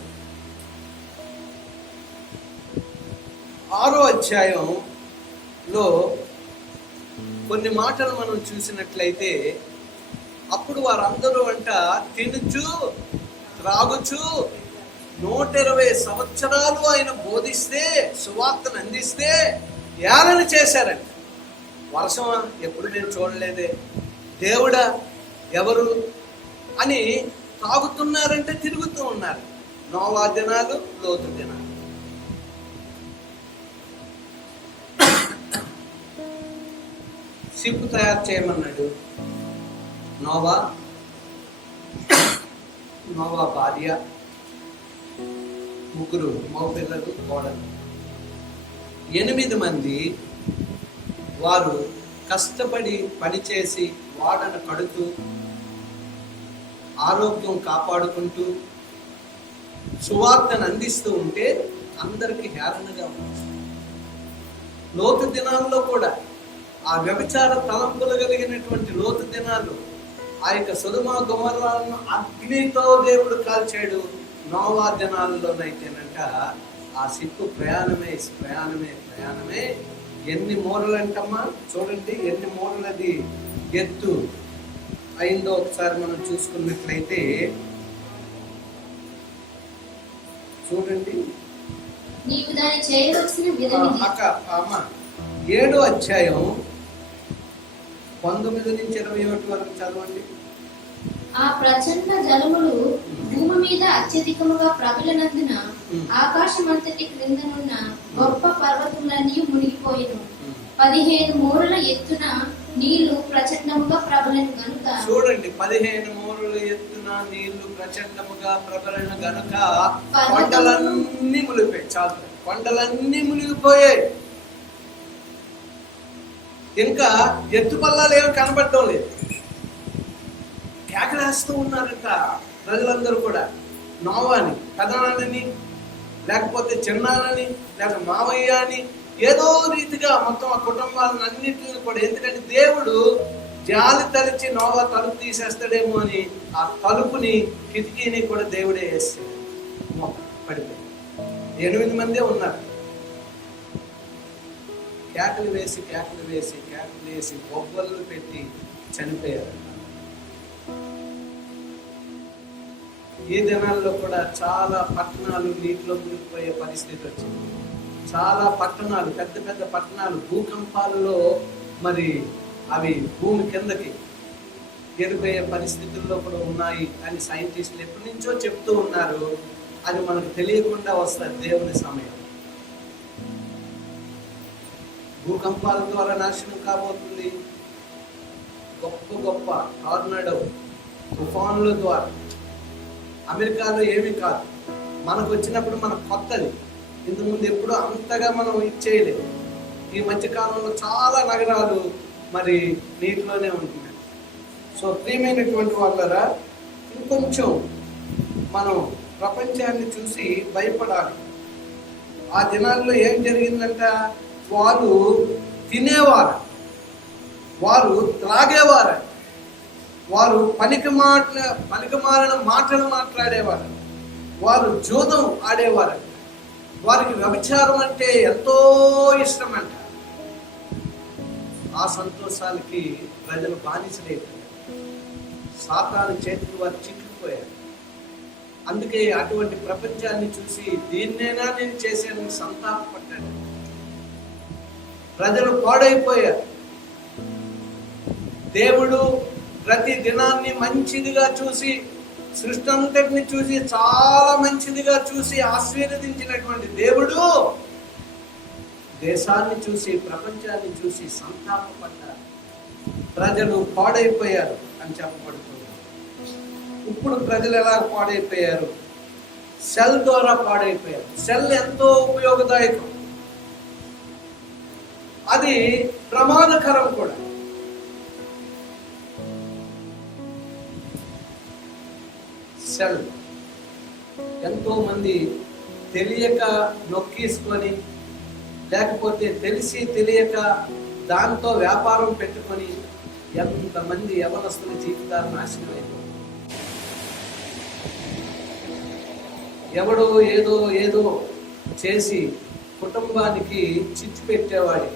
6వ అధ్యాయంలో కొన్ని మాటలు మనం చూసినట్లయితే, అప్పుడు వారందరూ అంట తినుచు త్రాగుచు 120 సంవత్సరాలు ఆయన బోధిస్తే, సువార్తను అందిస్తే ఏలన చేశారంట. వర్షం ఎప్పుడు నేను చూడలేదే, దేవుడా ఎవరు అని తాగుతున్నారంటే తిరుగుతూ ఉన్నారు. నోవా దినాలు, లోతు దినాలు. షిప్ తయారు చేయమన్నాడు. నోవా భార్య, 3 మగపిల్లలు, కోడలు, 8 మంది వారు కష్టపడి పనిచేసి వాడను కడుతూ ఆరోగ్యం కాపాడుకుంటూ సువార్తను అందిస్తూ ఉంటే అందరికీ హేళనగా ఉంది. లోతు దినాల్లో కూడా ఆ వ్యభిచార తలంపులు కలిగినటువంటి లోతు దినాలు, ఆ యొక్క సొదొమ గొమొర్రాలను అగ్నితో దేవుడు కాల్చాడు. నోవా దినాల్లోనైతేనంట ఆ సిప్పు ప్రయాణమే ఎన్ని మూరలు అంటమ్మా చూడండి, ఎన్ని మూరలది ఎత్తు అయిందో ఒకసారి మనం చూసుకున్నట్లయితే చూడండి. నీవు దాన్ని చేయవలసిన విధం అక్క అమ్మ 7వ అధ్యాయం 19 నుంచి 21 వరకు చదవండి. ఆ ప్రచండ జలములు భూమి మీద అత్యధికముగా ప్రబలినందున ఆకాశమంతటి క్రిందనున్న గొప్ప పర్వతములన్నీ మునిగిపోయిను. 15 మూరల ఎత్తున నీళ్లు ప్రచండముగా ప్రబలను గనుక. చూడండి, 15 మూరల ఎత్తున నీళ్లు ప్రచండముగా ప్రబలను గనుక కొండలన్నీ మునిగిపోయి. చాలు, కొండలన్నీ మునిగిపోయాయి. ఇంకా ఎత్తుపల్లాలు ఏమి కనబడటం లేదు. కేకలేస్తూ ఉన్నారంట ప్రజలందరూ కూడా. నోవాని, పెదనాన్నని, లేకపోతే చిన్నాన్నని, లేక మావయ్య అని ఏదో రీతిగా మొత్తం ఆ కుటుంబాలను అన్నింటిని కూడా, ఎందుకంటే దేవుడు జాలి తలిచి నోవా తలుపు తీసేస్తాడేమో అని ఆ తలుపుని, కిటికీని కూడా దేవుడే వేస్తాడు. పడిపోయి 8 మందే ఉన్నారు. కేకలు వేసి బొబ్బలు పెట్టి చనిపోయారు. ఈ దినాల్లో కూడా చాలా పట్టణాలు నీటిలో మునిగిపోయే పరిస్థితి వచ్చింది. చాలా పట్టణాలు, పెద్ద పెద్ద పట్టణాలు భూకంపాలలో మరి అవి భూమి కిందకి ఎరిపోయే పరిస్థితుల్లో కూడా ఉన్నాయి అని సైంటిస్టులు ఎప్పటి నుంచో చెప్తూ ఉన్నారు. అది మనకు తెలియకుండా వస్తుంది దేవుని సమయం. భూకంపాల ద్వారా నాశనం కాబోతుంది. గొప్ప గొప్ప టార్నాడో తుఫానుల ద్వారా. అమెరికాలో ఏమీ కాదు, మనకు వచ్చినప్పుడు మనకు కొత్తది. ఇంతకుముందు ఎప్పుడు అంతగా మనం ఇచ్చేయలేదు. ఈ మధ్యకాలంలో చాలా నగరాలు మరి నీటిలోనే ఉంటున్నాయి. సో ప్రియమైనటువంటి వాళ్ళరా, ఇంకొంచెం మనం ప్రపంచాన్ని చూసి భయపడాలి. ఆ దినాల్లో ఏం జరిగిందంట, వారు తినేవారు, వారు త్రాగేవారు, వారు పనికిమాలిన మాటలు మాట్లాడేవారు, వారు జూదం ఆడేవారు, వారికి వ్యభిచారం అంటే ఎంతో ఇష్టం అంట. ఆ సంతోషాలకి ప్రజలు బానిసలైపోయారు. సాతాను చేతికి వారు చిక్కుకుపోయారు. అందుకే అటువంటి ప్రపంచాన్ని చూసి దీన్నేనా నేను చేశానని సంతాపపడ్డాను. ప్రజలు పాడైపోయారు. దేవుడు ప్రతి దినాన్ని మంచిదిగా చూసి, సృష్టి అంతటిని చూసి చాలా మంచిదిగా చూసి ఆశీర్వదించినటువంటి దేవుడు దేశాన్ని చూసి, ప్రపంచాన్ని చూసి సంతాపపడ్డారు. ప్రజలు పాడైపోయారు అని చెప్పబడుతుంది. ఇప్పుడు ప్రజలు ఎలా పాడైపోయారు? సెల్ ద్వారా పాడైపోయారు. సెల్ ఎంతో ఉపయోగదాయకం, అది ప్రమాదకరం కూడా. సెల్ ఎంతో మంది తెలియక నొక్కేసుకొని, లేకపోతే తెలిసి తెలియక దాంతో వ్యాపారం పెట్టుకొని ఎంతమంది యవనస్తుల జీవితాలు నాశనం అయిపోయింది. ఎవడో ఏదో చేసి కుటుంబానికి చిచ్చు పెట్టేవాడి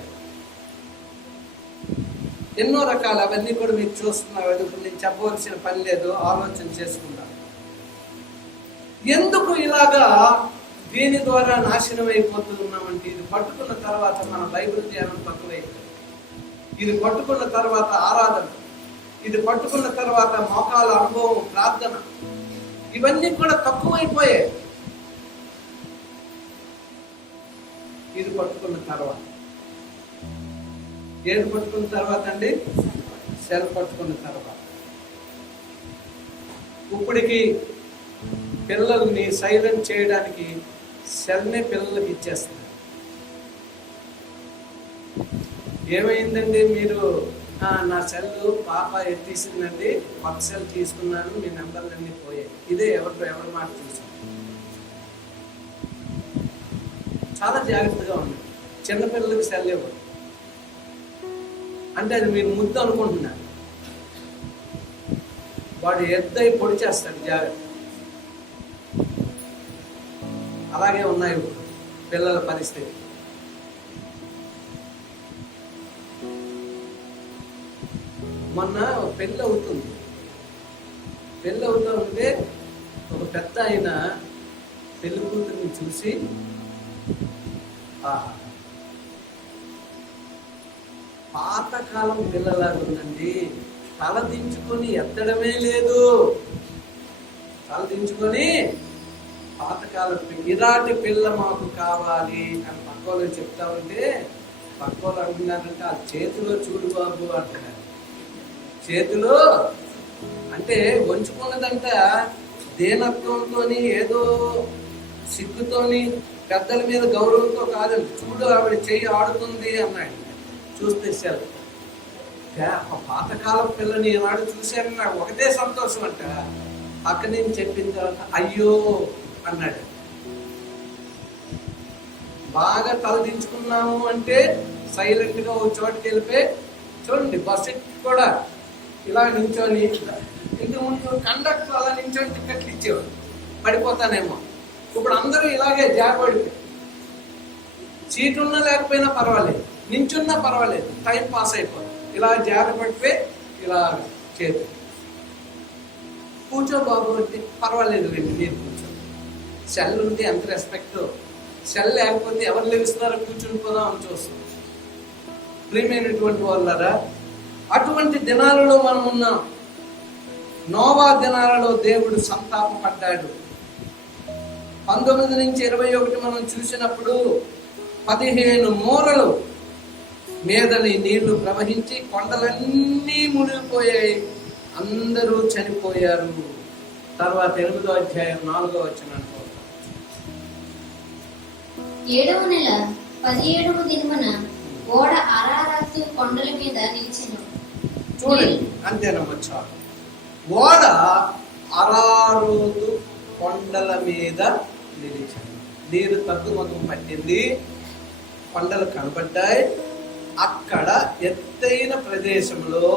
ఎన్నో రకాలు, అవన్నీ కూడా మీరు చూస్తున్నారు. ఇప్పుడు నేను చెప్పవలసిన పని లేదు, ఆలోచన చేసుకున్నాను. ఎందుకు ఇలాగా దీని ద్వారా నాశనం అయిపోతున్నామంటే, ఇది పట్టుకున్న తర్వాత మన బైబిల్ ధ్యానం తక్కువైపోయింది. ఇది పట్టుకున్న తర్వాత ఆరాధన, ఇది పట్టుకున్న తర్వాత మోకాల అనుభవం, ప్రార్థన, ఇవన్నీ కూడా తక్కువైపోయాయి. ఇది పట్టుకున్న తర్వాత, ఏది పట్టుకున్న తర్వాత అండి? సెల్ పట్టుకున్న తర్వాత. ఇప్పటికి పిల్లల్ని సైలెంట్ చేయడానికి సెల్నే పిల్లలకి ఇచ్చేస్తారు. ఏమైందండి, మీరు నా సెల్ పాప ఎత్తేసిందండి, కొత్త సెల్ తీసుకున్నాను, మీ నెంబర్లన్నీ పోయాయి. ఇదే ఎవరి మాట చూసాను. చాలా జాగ్రత్తగా ఉంది. చిన్నపిల్లలకి సెల్ ఇవ్వదు అంటే అది మీరు ముద్దు అనుకుంటున్నారు. వాడు ఎద్దై పొడి చేస్తాడు, జాగ్రత్త. అలాగే ఉన్నాయి పిల్లల పరిస్థితి. మొన్న పెళ్ళి అవుతుంది. పెళ్ళి అవుతూ ఉంటే ఒక పెద్ద ఆయన పెళ్లి కూతురిని చూసి, పాతకాలం పిల్లలాగా ఉందండి, తల దించుకొని ఎత్తడమే లేదు, తల దించుకొని పాతకాలం ఇలాంటి పిల్ల మాకు కావాలి అని పక్కోళ్ళు చెప్తా ఉంటే, పక్కోళ్ళు అంటున్నారంటే ఆ చేతిలో చూడు బాబు అంటున్నారు. చేతిలో అంటే వంచుకున్నదంట దీనత్వంతో ఏదో సిగ్గుతోని పెద్దల మీద గౌరవంతో కాదండి. చూడు ఆవిడ చెయ్యి ఆడుతుంది అన్నాడు. చూస్తే సెల్. ఆ పాతకాలం పిల్లని ఈనాడు చూశాను, నాకు ఒకటే సంతోషం అంట. అక్కడి నుంచి చెప్పిన తర్వాత అయ్యో అన్నాడు. బాగా తలదించుకున్నాము అంటే సైలెంట్ గా ఒక చోటుకి వెళ్ళిపోయి చూడండి, బస్సు కూడా ఇలా నించొని, ఇంతకు ముందు కండక్టర్ అలా నించొని టికెట్లు ఇచ్చేవాడు, పడిపోతానేమో. ఇప్పుడు అందరూ ఇలాగే జారపడిపోయి, సీటు ఉన్నా లేకపోయినా పర్వాలేదు, నించున్నా పర్వాలేదు, టైం పాస్ అయిపోతుంది. ఇలా జారపడిపోయి ఇలా చేతి కూర్చో బాబు అంటే పర్వాలేదు రండి మీరు కూర్చో. సెల్ ఉంటే ఎంత రెస్పెక్ట్, సెల్ లేకపోతే ఎవరు లభిస్తున్నారో కూర్చుని పోదాం అని చూస్తాం. ప్రియమైనటువంటి వాళ్ళరా, అటువంటి దినాలలో మనం ఉన్నాం. నోవా దినాలలో దేవుడు సంతాపపడ్డాడు. 19 నుంచి 21 మనం చూసినప్పుడు 15 మూరలు మీదని నీళ్లు ప్రవహించి కొండలన్నీ మునిగిపోయాయి, అందరూ చనిపోయారు. తర్వాత 8వ అధ్యాయం 4వ వచనం. 7వ నెల 17వ దినమున ఓడ అరారాతు కొండల మీద నిలిచెను. చూడండి, అంతేనమ్మా చాలు. ఓడ అరారోతు కొండల మీద నిలిచాను. నీరు తగ్గుముఖం పట్టింది, కొండలు కనబడ్డాయి. అక్కడ ఎత్తైన ప్రదేశంలో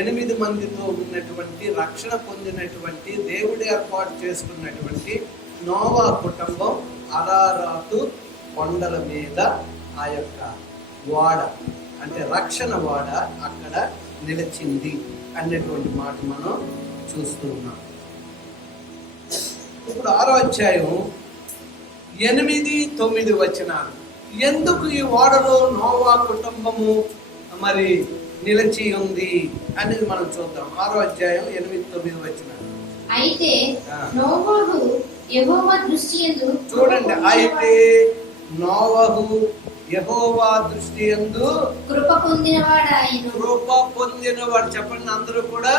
8 మందితో ఉన్నటువంటి, రక్షణ పొందినటువంటి, దేవుడు ఏర్పాటు చేసుకున్నటువంటి నోవా కుటుంబం అరారాతు కొండల మీద ఆ యొక్క వాడ, అంటే రక్షణ వాడ అక్కడ నిలిచింది అన్నటువంటి మాట మనం చూస్తూ ఉన్నాం. ఇప్పుడు 6వ అధ్యాయం 8, 9 వచనాలు. ఎందుకు ఈ ఓడలో నోవా కుటుంబము మరి నిలిచి ఉంది అనేది మనం చూద్దాం. 6వ అధ్యాయం 8, 9 వచనాలు. అయితే నోవహు యెహోవా దృష్టి యందు, చూడండి, అయితే నోవహు యెహోవా దృష్టి యందు కృప పొందినవాడాయను. కృప పొందినవాడు. చెప్పండి అందరూ కూడా,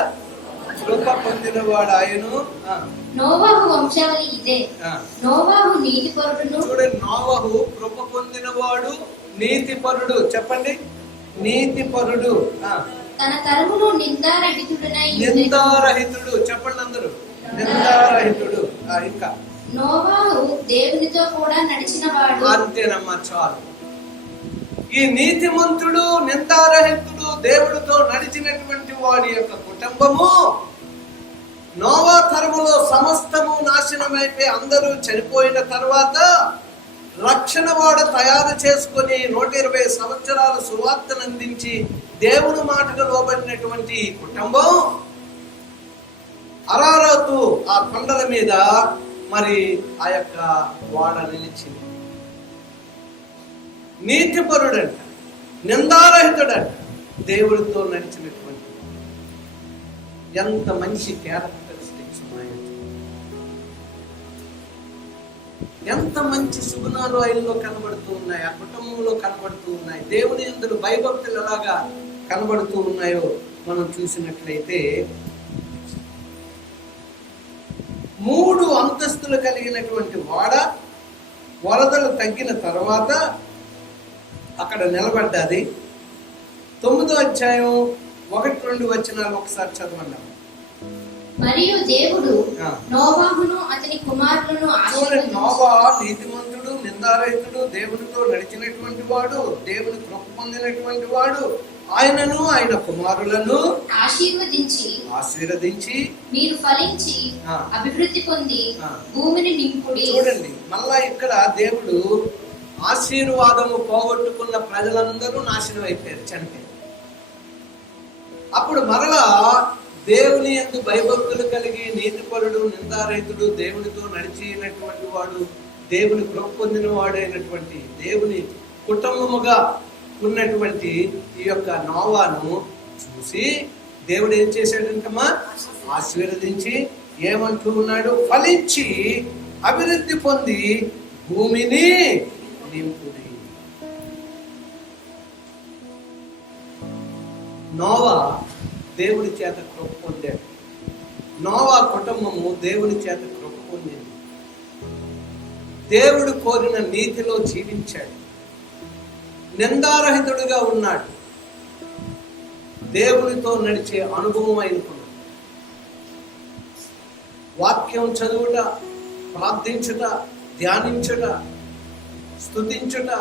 కృప పొందినవాడు ఆయను. నోవహు వంశావళి ఇదే. నోవహు నీతిపరుడును. చూడండి, నోవహు కృప పొందినవాడు, నీతిపరుడు. చెప్పండి, నీతిపరుడు. తన తరమును నిందారహితుడనై, నిందారహితుడు. చెప్పండి అందరూ, నిందారహితుడు. ఇంకా నోవహు దేవునితో కూడా నడిచినవాడు. అంతేనమ్మా చాలు. ఈ నీతిమంతుడు, నిందారహితుడు, దేవుడితో నడిచినటువంటి వాడి యొక్క కుటుంబము నోవా తరములో సమస్తము నాశనమైపోయి అందరూ చనిపోయిన తర్వాత రక్షణ వాడ తయారు చేసుకుని 120 సంవత్సరాలు సువార్తను అందించి దేవుని మాటకు లోబడినటువంటి కుటుంబం అరారాతు ఆ కొండల మీద మరి ఆ యొక్క వాడ నిలిచింది. నీతిపరుడంట, నిందారహితుడంట, దేవుడితో నడిచినటువంటి. ఎంత మంచి క్యారెక్టరిస్టిక్స్ ఉన్నాయో, ఎంత మంచి సుగుణాలు ఆయనలో కనబడుతూ ఉన్నాయి, ఆ కుటుంబంలో కనబడుతూ ఉన్నాయి. దేవుని యందు భయభక్తులు ఎలాగా కనబడుతూ ఉన్నాయో మనం చూసినట్లయితే 3 అంతస్తులు కలిగినటువంటి వాడ వరదలు తగ్గిన తర్వాత అక్కడ నిలబడ్డది. 9వ అధ్యాయం 1-2 వచనాలు ఒకసారి చదవండి. మరియు దేవుడు నోవహును అతని కుమారులను చూడండి, నోవా నీతిమంతుడు, నిందారహితుడు, దేవునితో నడిచినటువంటి వాడు, దేవుని కృప పొందినటువంటి వాడు. ఆయనను ఆయన కుమారులను ఆశీర్వదించి మీరు ఫలించి అభివృద్ధి పొంది భూమిని నింపుడి. చూడండి, మళ్ళా ఇక్కడ దేవుడు ఆశీర్వాదము పోగొట్టుకున్న ప్రజలందరూ నాశనం అయిపోయారు, చనిపోయారు. అప్పుడు మరలా దేవుని యందు భయభక్తులు కలిగి నీతిపరుడు, నిందారహితుడు, దేవునితో నడిచినటువంటి వాడు, దేవుని కృప పొందిన వాడైనటువంటి దేవుని కుటుంబముగా ఉన్నటువంటి ఈ యొక్క నోవాను చూసి దేవుడు ఏం చేశాడంటమ్మా? ఆశీర్వదించి ఏమంటూ ఉన్నాడు? ఫలించి అభివృద్ధి పొంది భూమిని నింపుడి. నోవా దేవుని చేత కృప పొందాడు. నోవా కుటుంబము దేవుని చేత కృప పొందింది. దేవుడు కోరిన నీతిలో జీవించాడు, నిందారహితుడిగా ఉన్నాడు, దేవునితో నడిచే అనుభవం ఆయనకున్నాడు. వాక్యం చదువుట, ప్రార్థించుట, ధ్యానించుట, స్తుతించుట,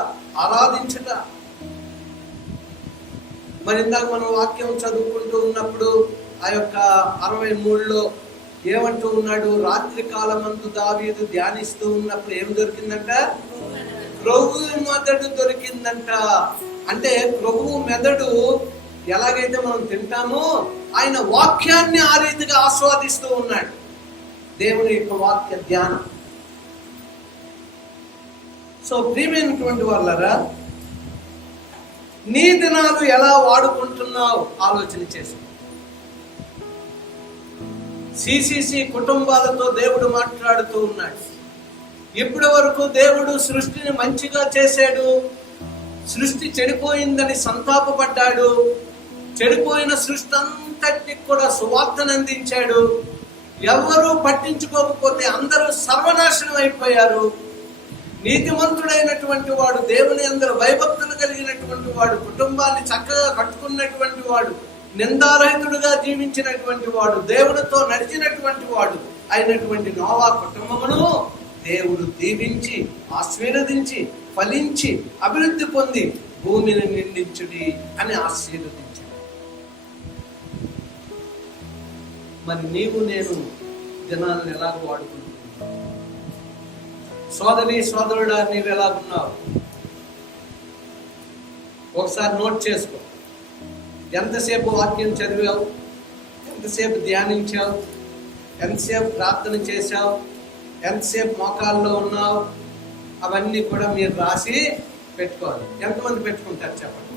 ఆరాధించుట. మరి ఇందాక మనం వాక్యం చదువుకుంటూ ఉన్నప్పుడు ఆ యొక్క 63లో ఏమంటూ ఉన్నాడు? రాత్రి కాలమందు దావీదు ధ్యానిస్తూ ఉన్నప్పుడు ఏం దొరికిందంట? ప్రభువు మెదడు దొరికిందంట. అంటే ప్రభువు మెదడు ఎలాగైతే మనం తింటామో ఆయన వాక్యాన్ని ఆ రీతిగా ఆస్వాదిస్తూ ఉన్నాడు. దేవుని యొక్క వాక్య ధ్యానం. సో ప్రియమైనటువంటి వాళ్ళరా, నీ దినాలు ఎలా వాడుకుంటున్నావు ఆలోచన చేసి. సిసిసి కుటుంబాలతో దేవుడు మాట్లాడుతూ ఉన్నాడు. ఇప్పటి వరకు దేవుడు సృష్టిని మంచిగా చేశాడు, సృష్టి చెడిపోయిందని సంతాపపడ్డాడు, చెడిపోయిన సృష్టి అంతటికి కూడా సువార్తను అందించాడు. ఎవరూ పట్టించుకోకపోతే అందరూ సర్వనాశనం అయిపోయారు. నీతిమంతుడైనటువంటి వాడు, దేవుని అందరూ భయభక్తులు కలిగినటువంటి వాడు, కుటుంబాన్ని చక్కగా కట్టుకున్నటువంటి వాడు, నిందారహితుడుగా జీవించినటువంటి వాడు, దేవుడితో నడిచినటువంటి వాడు అయినటువంటి నోవా కుటుంబమును దేవుడు దీవించి ఆశీర్వదించి ఫలించి అభివృద్ధి పొంది భూమిని నిండించుడి అని ఆశీర్వదించాడు. మరి నీవు నేను దినాలను ఎలాగ వాడుకుంటున్నావు? సోదరి సోదరుడా, నీవు ఎలాగున్నావు? ఒకసారి నోట్ చేసుకో. ఎంతసేపు వాక్యం చదివావు? ఎంతసేపు ధ్యానించావు? ఎంతసేపు ప్రార్థన చేశావు? ఎంతసేపు మోకాల్లో ఉన్నావు? అవన్నీ కూడా మీరు రాసి పెట్టుకోవాలి. ఎంతమంది పెట్టుకుంటారు చెప్పండి?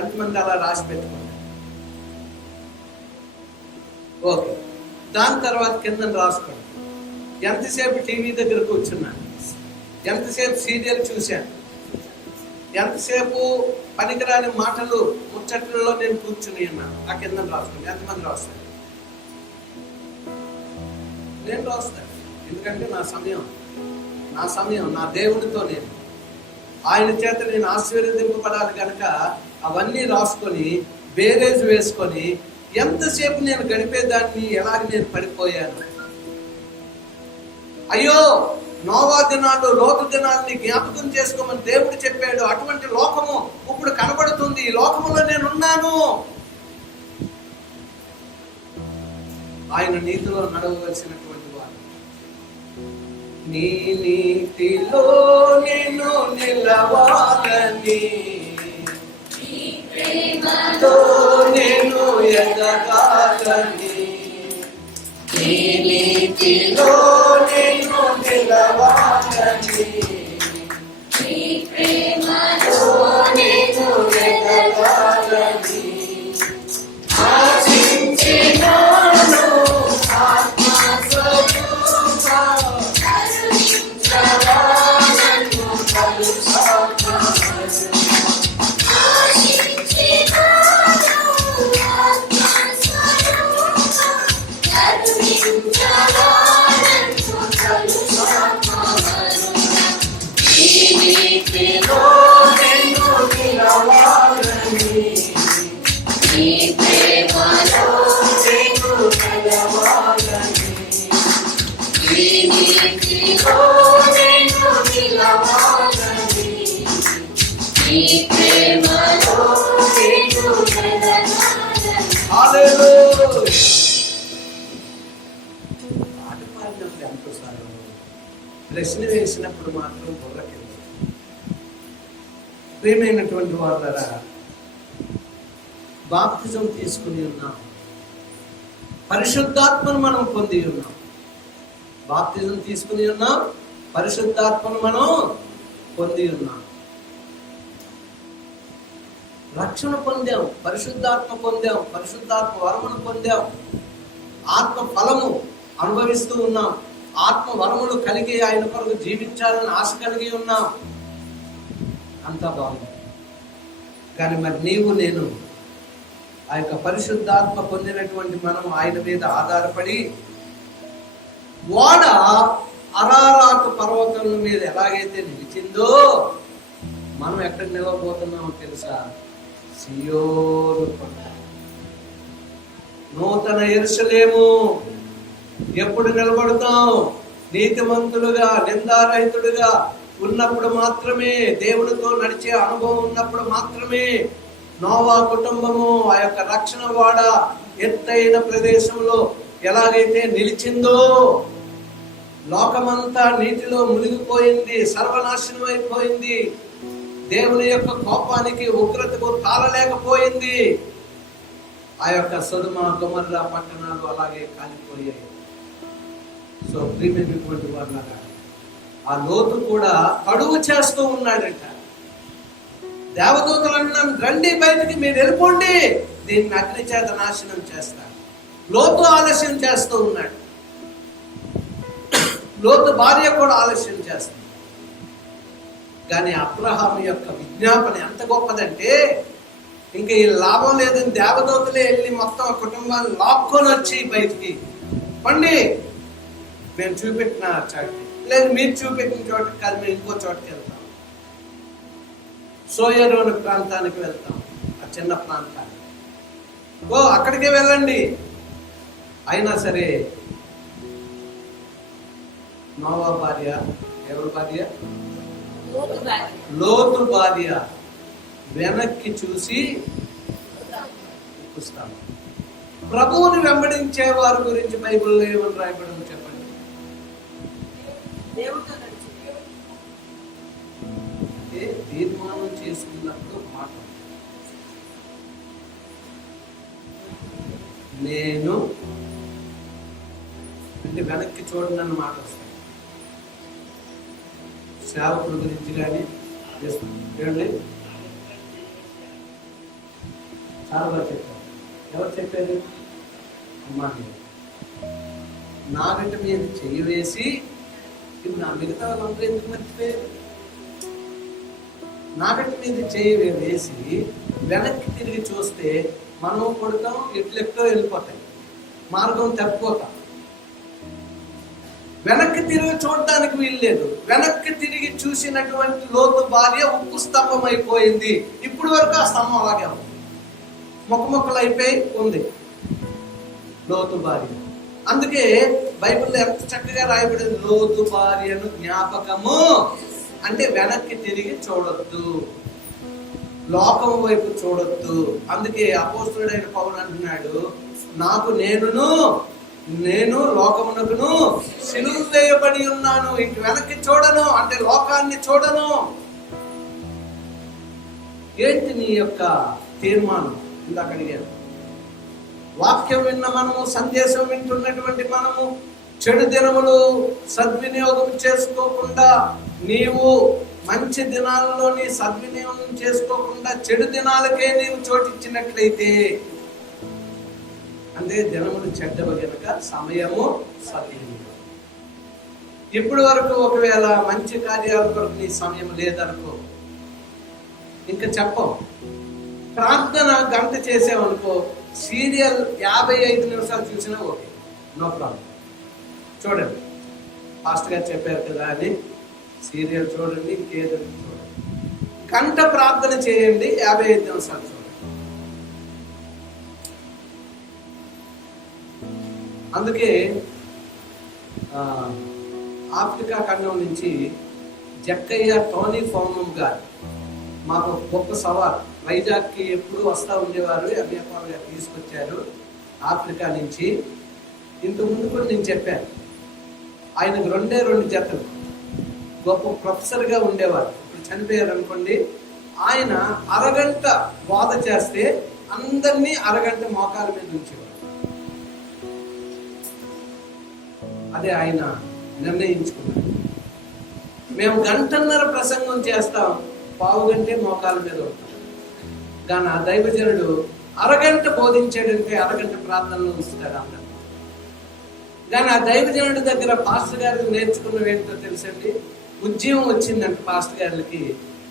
ఎంతమంది అలా రాసి పెట్టుకుంటారు? ఓకే. దాని తర్వాత కింద రాసుకోండి. ఎంతసేపు టీవీ దగ్గర కూర్చున్నాను, ఎంతసేపు సీరియల్ చూశాను, ఎంతసేపు పనికిరాని మాటలు ముచ్చట్లలో నేను కూర్చుని ఉన్నాను. ఆ కింద రాసుకోండి. ఎంతమంది రాస్తారు? నేను రాస్తాను. ఎందుకంటే నా సమయం నా దేవునితో నేను ఆయన చేత నేను ఆశీర్వదింపబడాలి కనుక అవన్నీ రాసుకొని బేరేజ్ వేసుకొని ఎంతసేపు నేను గడిపేదాన్ని ఎలాగ నేను పడిపోయాను. అయ్యో, నోవా దినాలు, లోతు దినాల్ని జ్ఞాపకం చేసుకోమని దేవుడు చెప్పాడు. అటువంటి లోకము ఇప్పుడు కనబడుతుంది. ఈ లోకములో నేనున్నాను. ఆయన నీతిలో నడవవలసినటువంటి వాడు. నీ నీతిలో నేను నిలవాలని, నేను ఎదగాలని, నీ నీతిలో నేను నిలవాలని, నీ ప్రేమలో నేను ఎదగాలని ఆశించినాను. ఆత్మస్వరూపా కరుణించవా నన్ను కలుషాను. ప్రశ్న వేసినప్పుడు మాత్రం బుర్రకెళ్ళి. ప్రియమైనటువంటి వాళ్ళరా, బాప్తిజం తీసుకుని ఉన్నాం, పరిశుద్ధాత్మను మనం పొంది ఉన్నాం. బాప్తిజం తీసుకుని ఉన్నాం, పరిశుద్ధాత్మను మనం పొంది ఉన్నాం. రక్షణ పొందాం, పరిశుద్ధాత్మ పొందాం, పరిశుద్ధాత్మ వరమును పొందాం, ఆత్మ ఫలము అనుభవిస్తూ ఉన్నాం, ఆత్మ వరములు కలిగి ఆయన కొరకు జీవించాలని ఆశ కలిగి ఉన్నాం. అంతా బాగుంది. కానీ మరి నీవు నేను ఆ యొక్క పరిశుద్ధాత్మ పొందినటువంటి మనం ఆయన మీద ఆధారపడి ఓడ అరారాతు పర్వతం మీద ఎలాగైతే నిలిచిందో మనం ఎక్కడ నిలవబోతున్నామో తెలుసా? సియోను కొండ, నూతన యెరూషలేము. ఎప్పుడు నిలబడతాం? నీతిమంతులుగా, నిందారహితుడుగా ఉన్నప్పుడు మాత్రమే, దేవునితో నడిచే అనుభవం ఉన్నప్పుడు మాత్రమే. నోవా కుటుంబము ఆ యొక్క రక్షణ వాడ ఎత్తైన ప్రదేశంలో ఎలాగైతే నిలిచిందో, లోకమంతా నీటిలో మునిగిపోయింది, సర్వనాశనం అయిపోయింది, దేవుని యొక్క కోపానికి ఉగ్రతకు తాళలేకపోయింది. ఆ యొక్క సొదొమ గొమొర్రా పట్టణాలు అలాగే కాలిపోయాయి. సో ప్రియమైనటువంటి వాళ్ళగా ఆ లోతు కూడా కడువు చేస్తూ ఉన్నాడంట. దేవదూతలను రండి బయటికి, మీరు వెళ్ళిపోండి, దీన్ని అగ్ని చేత నాశనం చేస్తారు. లోతు ఆలస్యం చేస్తూ ఉన్నాడు. లోతు భార్య కూడా ఆలస్యం చేస్తుంది. కానీ అబ్రహాము యొక్క విజ్ఞాపన ఎంత గొప్పదంటే, ఇంకా ఈ లాభం లేదని దేవదూతలే వెళ్ళి మొత్తం కుటుంబాన్ని లాక్కొని వచ్చి బయటికి, పండి మేము చూపెట్టిన చోటుకి, లేదు మీరు చూపెట్టిన చోటుకి కాదు, మేము ఇంకో చోటుకి వెళ్తాం, సోయరోని ప్రాంతానికి వెళ్తాం, ఆ చిన్న ప్రాంతానికి. ఓ అక్కడికే వెళ్ళండి. అయినా సరే నోవా భార్య, ఎవరి భార్య? లోతు భార్య వెనక్కి చూసి పుస్తకం. ప్రభువుని వెంబడించే వారి గురించి బైబిల్లో ఏమని రాయబడింది చెప్పండి. అంటే తీర్మానం చేసుకున్నప్పుడు మాట, నేను అంటే వెనక్కి చూడండి అన్న మాట వస్తుంది. సేవకుల గురించి కానీ చూడండి, చాలా బాగా చెప్పారు. ఎవరు చెప్పారు? అమ్మా, నాగంట మీద చెయ్యి వేసి, ఇప్పుడు నా మిగతా వాళ్ళందరూ ఎందుకు మర్చిపోయారు? నాగంట మీద చెయ్యి వేసి వెనక్కి తిరిగి చూస్తే మనం కొడతాం, ఎట్లెక్కడో వెళ్ళిపోతాయి, మార్గం తప్పిపోతాం. వెనక్కి తిరిగి చూడడానికి వీల్లేదు. వెనక్కి తిరిగి చూసినటువంటి లోతు భార్య ఉప్పు స్తంభం అయిపోయింది. ఇప్పుడు వరకు ఆ స్తంభం అలాగే ఉంది, మొక్కలు అయిపోయి ఉంది లోతు భార్య. అందుకే బైబిల్లో ఎంత చక్కగా రాయబడింది, లోతు భార్యను జ్ఞాపకము అంటే వెనక్కి తిరిగి చూడొద్దు, లోకం వైపు చూడొద్దు. అందుకే అపోస్తలుడైన పౌలు అంటున్నాడు, నాకు నేను లోకమునకును సిలువ వేయబడి ఉన్నాను, ఇంక వెనక్కి చూడను, అంటే లోకాన్ని చూడను. ఏంటి నీ యొక్క తీర్మానం? ఇందాక అడిగాను. వాక్యం విన్న మనము, సందేశం వింటున్నటువంటి మనము చెడు దినములు సద్వినియోగం చేసుకోకుండా, నీవు మంచి దినాలలో నీ సద్వినియోగం చేసుకోకుండా చెడు దినాలకే నీవు చోటిచ్చినట్లయితే, అంటే దినములు చెడ్డవ గనుక సమయము సద్వినియోగం. ఇప్పటి వరకు ఒకవేళ మంచి కార్యాల కొరకు నీ సమయం లేదనుకో, ఇంకా చెప్పం. ప్రార్థన గంట చేసామనుకో, సీరియల్ 55 నిమిషాలు చూసినా ఓకే, నో ప్రాబ్లం. చూడండి, ఫాస్ట్ గా చెప్పారు కదా అని సీరియల్ చూడండి, ఇంకేదో చూడండి. గంట ప్రార్థన చేయండి, 55 నిమిషాలు చూడండి. అందుకే ఆఫ్రికా ఖండం నుంచి జక్కయ్య టోనీ ఫోమం గారు మాకు గొప్ప సవాల్, వైజాగ్కి ఎప్పుడు వస్తూ ఉండేవారు, ఎంఏపాల్ గారు తీసుకొచ్చారు ఆఫ్రికా నుంచి. ఇంతకుముందు కూడా నేను చెప్పాను, ఆయనకు 2 జతలు, గొప్ప ప్రొఫెసర్గా ఉండేవారు, ఇప్పుడు చనిపోయారు అనుకోండి. ఆయన అరగంట బోధ చేస్తే అందరినీ అరగంట మోకాల మీద ఉంచేవారు. అదే ఆయన నిర్ణయించుకున్నారు. మేము 1.5 గంట ప్రసంగం చేస్తాం, పావు గంటే మోకాల మీద ఉంటాం. కానీ ఆ దైవజనుడు అరగంట బోధించాడంటే అరగంట ప్రార్థనలు ఉంచుతాడు అందరు. కానీ ఆ దైవజనుడి దగ్గర పాస్టర్ గారికి నేర్చుకున్నవి ఏంటో తెలుసండి, ఉద్యమం వచ్చిందంటే పాస్టర్ గారికి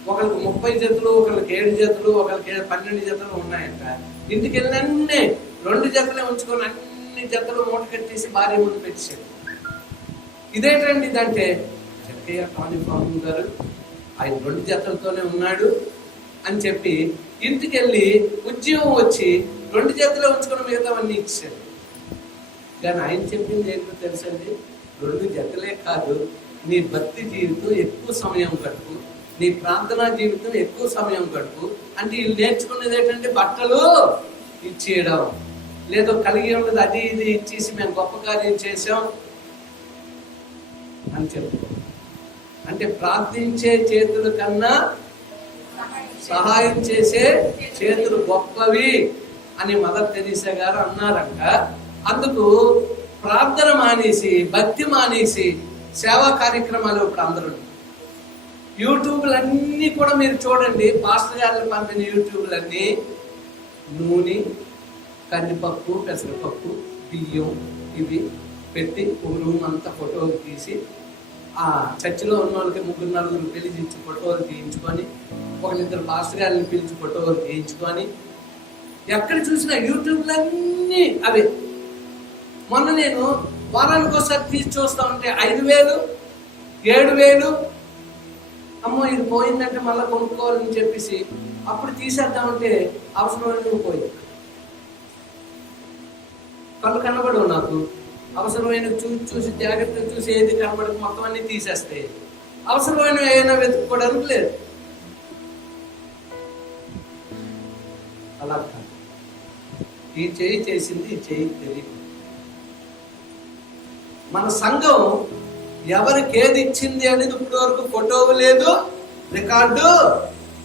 ఒకరికి 30 జతలు, ఒకరికి 7 జతలు, ఒకరికి 12 జతలు ఉన్నాయంట. ఇంటికి వెళ్ళినన్నీ 2 జతలే ఉంచుకొని అన్ని జతలు మూట కట్టేసి భార్య ముందు పెట్టేసాడు. ఇదేంటండి ఇదంటే జక్కయ్య కాణిపాము గారు ఆయన 2 జతలతోనే ఉన్నాడు అని చెప్పి ఇంటికి వెళ్ళి ఉద్యోగం వచ్చి 2 జతలో ఉంచుకున్న మిగతావన్నీ ఇచ్చాడు. కానీ ఆయన చెప్పింది ఏంటో తెలుసండి, 2 జతలే కాదు, నీ భక్తి జీవితం ఎక్కువ సమయం గడుపు, నీ ప్రార్థనా జీవితం ఎక్కువ సమయం గడుపు. అంటే వీళ్ళు నేర్చుకునేది ఏంటంటే బట్టలు ఇచ్చేయడం, లేదో కలిగి ఉన్నది అది ఇది ఇచ్చేసి మేము గొప్ప కార్యం చేసాం అని చెప్పుకో. అంటే ప్రార్థించే చేతుల కన్నా సహాయం చేసే చేతులు గొప్పవి అని మదర్ తెరీసా గారు అన్నారంట. అందుకు ప్రార్థన మానేసి, భక్తి మానేసి సేవా కార్యక్రమాలు ఇప్పుడు అందరూ యూట్యూబ్లన్నీ కూడా మీరు చూడండి. పాస్టర్ గారు పంపిన యూట్యూబ్లన్నీ నూనె, కందిపప్పు, పెసరపప్పు, బియ్యం ఇవి పెట్టి ఒక రూమ్ అంతా ఫోటోలు తీసి ఆ చర్చిలో ఉన్న వాళ్ళకి 3-4 పిలిచి ఫోటోలు తీయించుకొని, 1-2 పాస్టర్ గారిని పిలిచి ఫోటోలు తీయించుకొని, ఎక్కడ చూసినా యూట్యూబ్లన్నీ అవే. మొన్న నేను వారానికి ఒకసారి తీసి చూస్తా ఉంటే 5,000, 7,000, అమ్మో ఇది పోయిందంటే మళ్ళీ కొనుక్కోవాలని చెప్పేసి అప్పుడు తీసేద్దామంటే అవసరమైనవి పోయింది. కళ్ళు కనబడవు నాకు, అవసరమైన చూసి జాగ్రత్తగా చూసి ఏది కనబడక మొత్తం అన్ని తీసేస్తే అవసరమైనవి ఏమైనా వెతుక్కోవడానికి లేదు. అలా కాదు, ఈ చేయి చేసింది ఈ చేయి తెలియదు. మన సంఘం ఎవరికి ఏది ఇచ్చింది అనేది ఇప్పటి వరకు ఫోటో లేదు, రికార్డు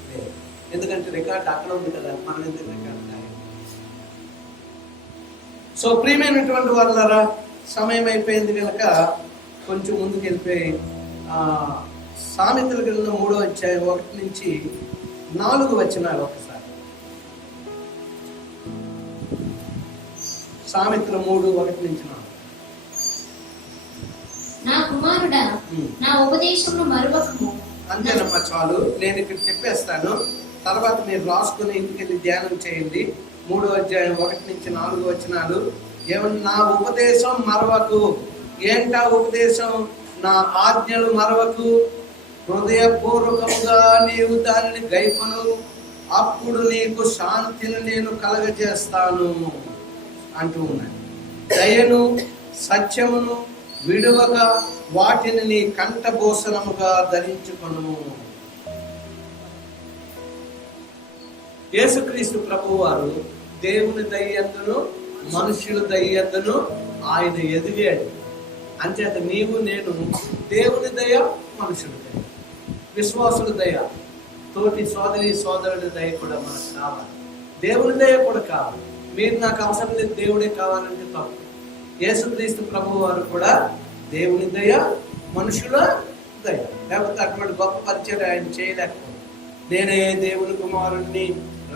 లేదు. ఎందుకంటే రికార్డు అక్కడ ఉంది కదా, మనం ఎందుకు రికార్డు కాదు. సో ప్రియమైనటువంటి వాళ్ళరా, సమయం అయిపోయింది కనుక కొంచెం ముందుకు వెళ్ళిపోయి సామెతల గ్రంథం 3వ అధ్యాయం 1 నుంచి 4 వచనాలు ఒకసారి. సామెతలు 3:1 నుంచి 4. నా కుమారుడా, నా ఉపదేశమును మరువకము. అంతేనమ్మా, చాలు. నేను ఇక్కడ చెప్పేస్తాను, తర్వాత మీరు రాసుకుని ఇంటికి వెళ్ళి ధ్యానం చేయండి. 3వ అధ్యాయం 1 నుంచి 4 వచనాలు. ఏమన్నా, నా ఉపదేశం మరవకు. ఏంటా ఉపదేశం? నా ఆజ్ఞలు మరవకు, హృదయపూర్వకముగా నీవు దానిని గైకొను, అప్పుడు నీకు శాంతిని నేను కలగజేస్తాను అంటూ ఉన్నాను. దయను సత్యమును విడువక వాటిని నీ కంఠభూషణముగా ధరించుకొను. యేసుక్రీస్తు ప్రభువారు దేవుని దయ్యందును మనుషుల దయ్యందును ఆయన ఎదిగాడు. అంచేత నీవు నేను దేవుని దయ, మనుషుల దయ, విశ్వాసుల దయ, తోటి సోదరి సోదరుడి దయ కూడా మనకు కావాలి. దేవుని దయ కూడా కావాలి. మీరు నాకు అవసరం లేదు, దేవుడే కావాలంటే తప్పు. యేసుక్రీస్తు ప్రభు వారు కూడా దేవుని దయ, మనుషుల దయ, లేకపోతే అటువంటి గొప్ప పరిచయం ఆయన చేయలేకపోతే. నేనే దేవుని కుమారుణ్ణి,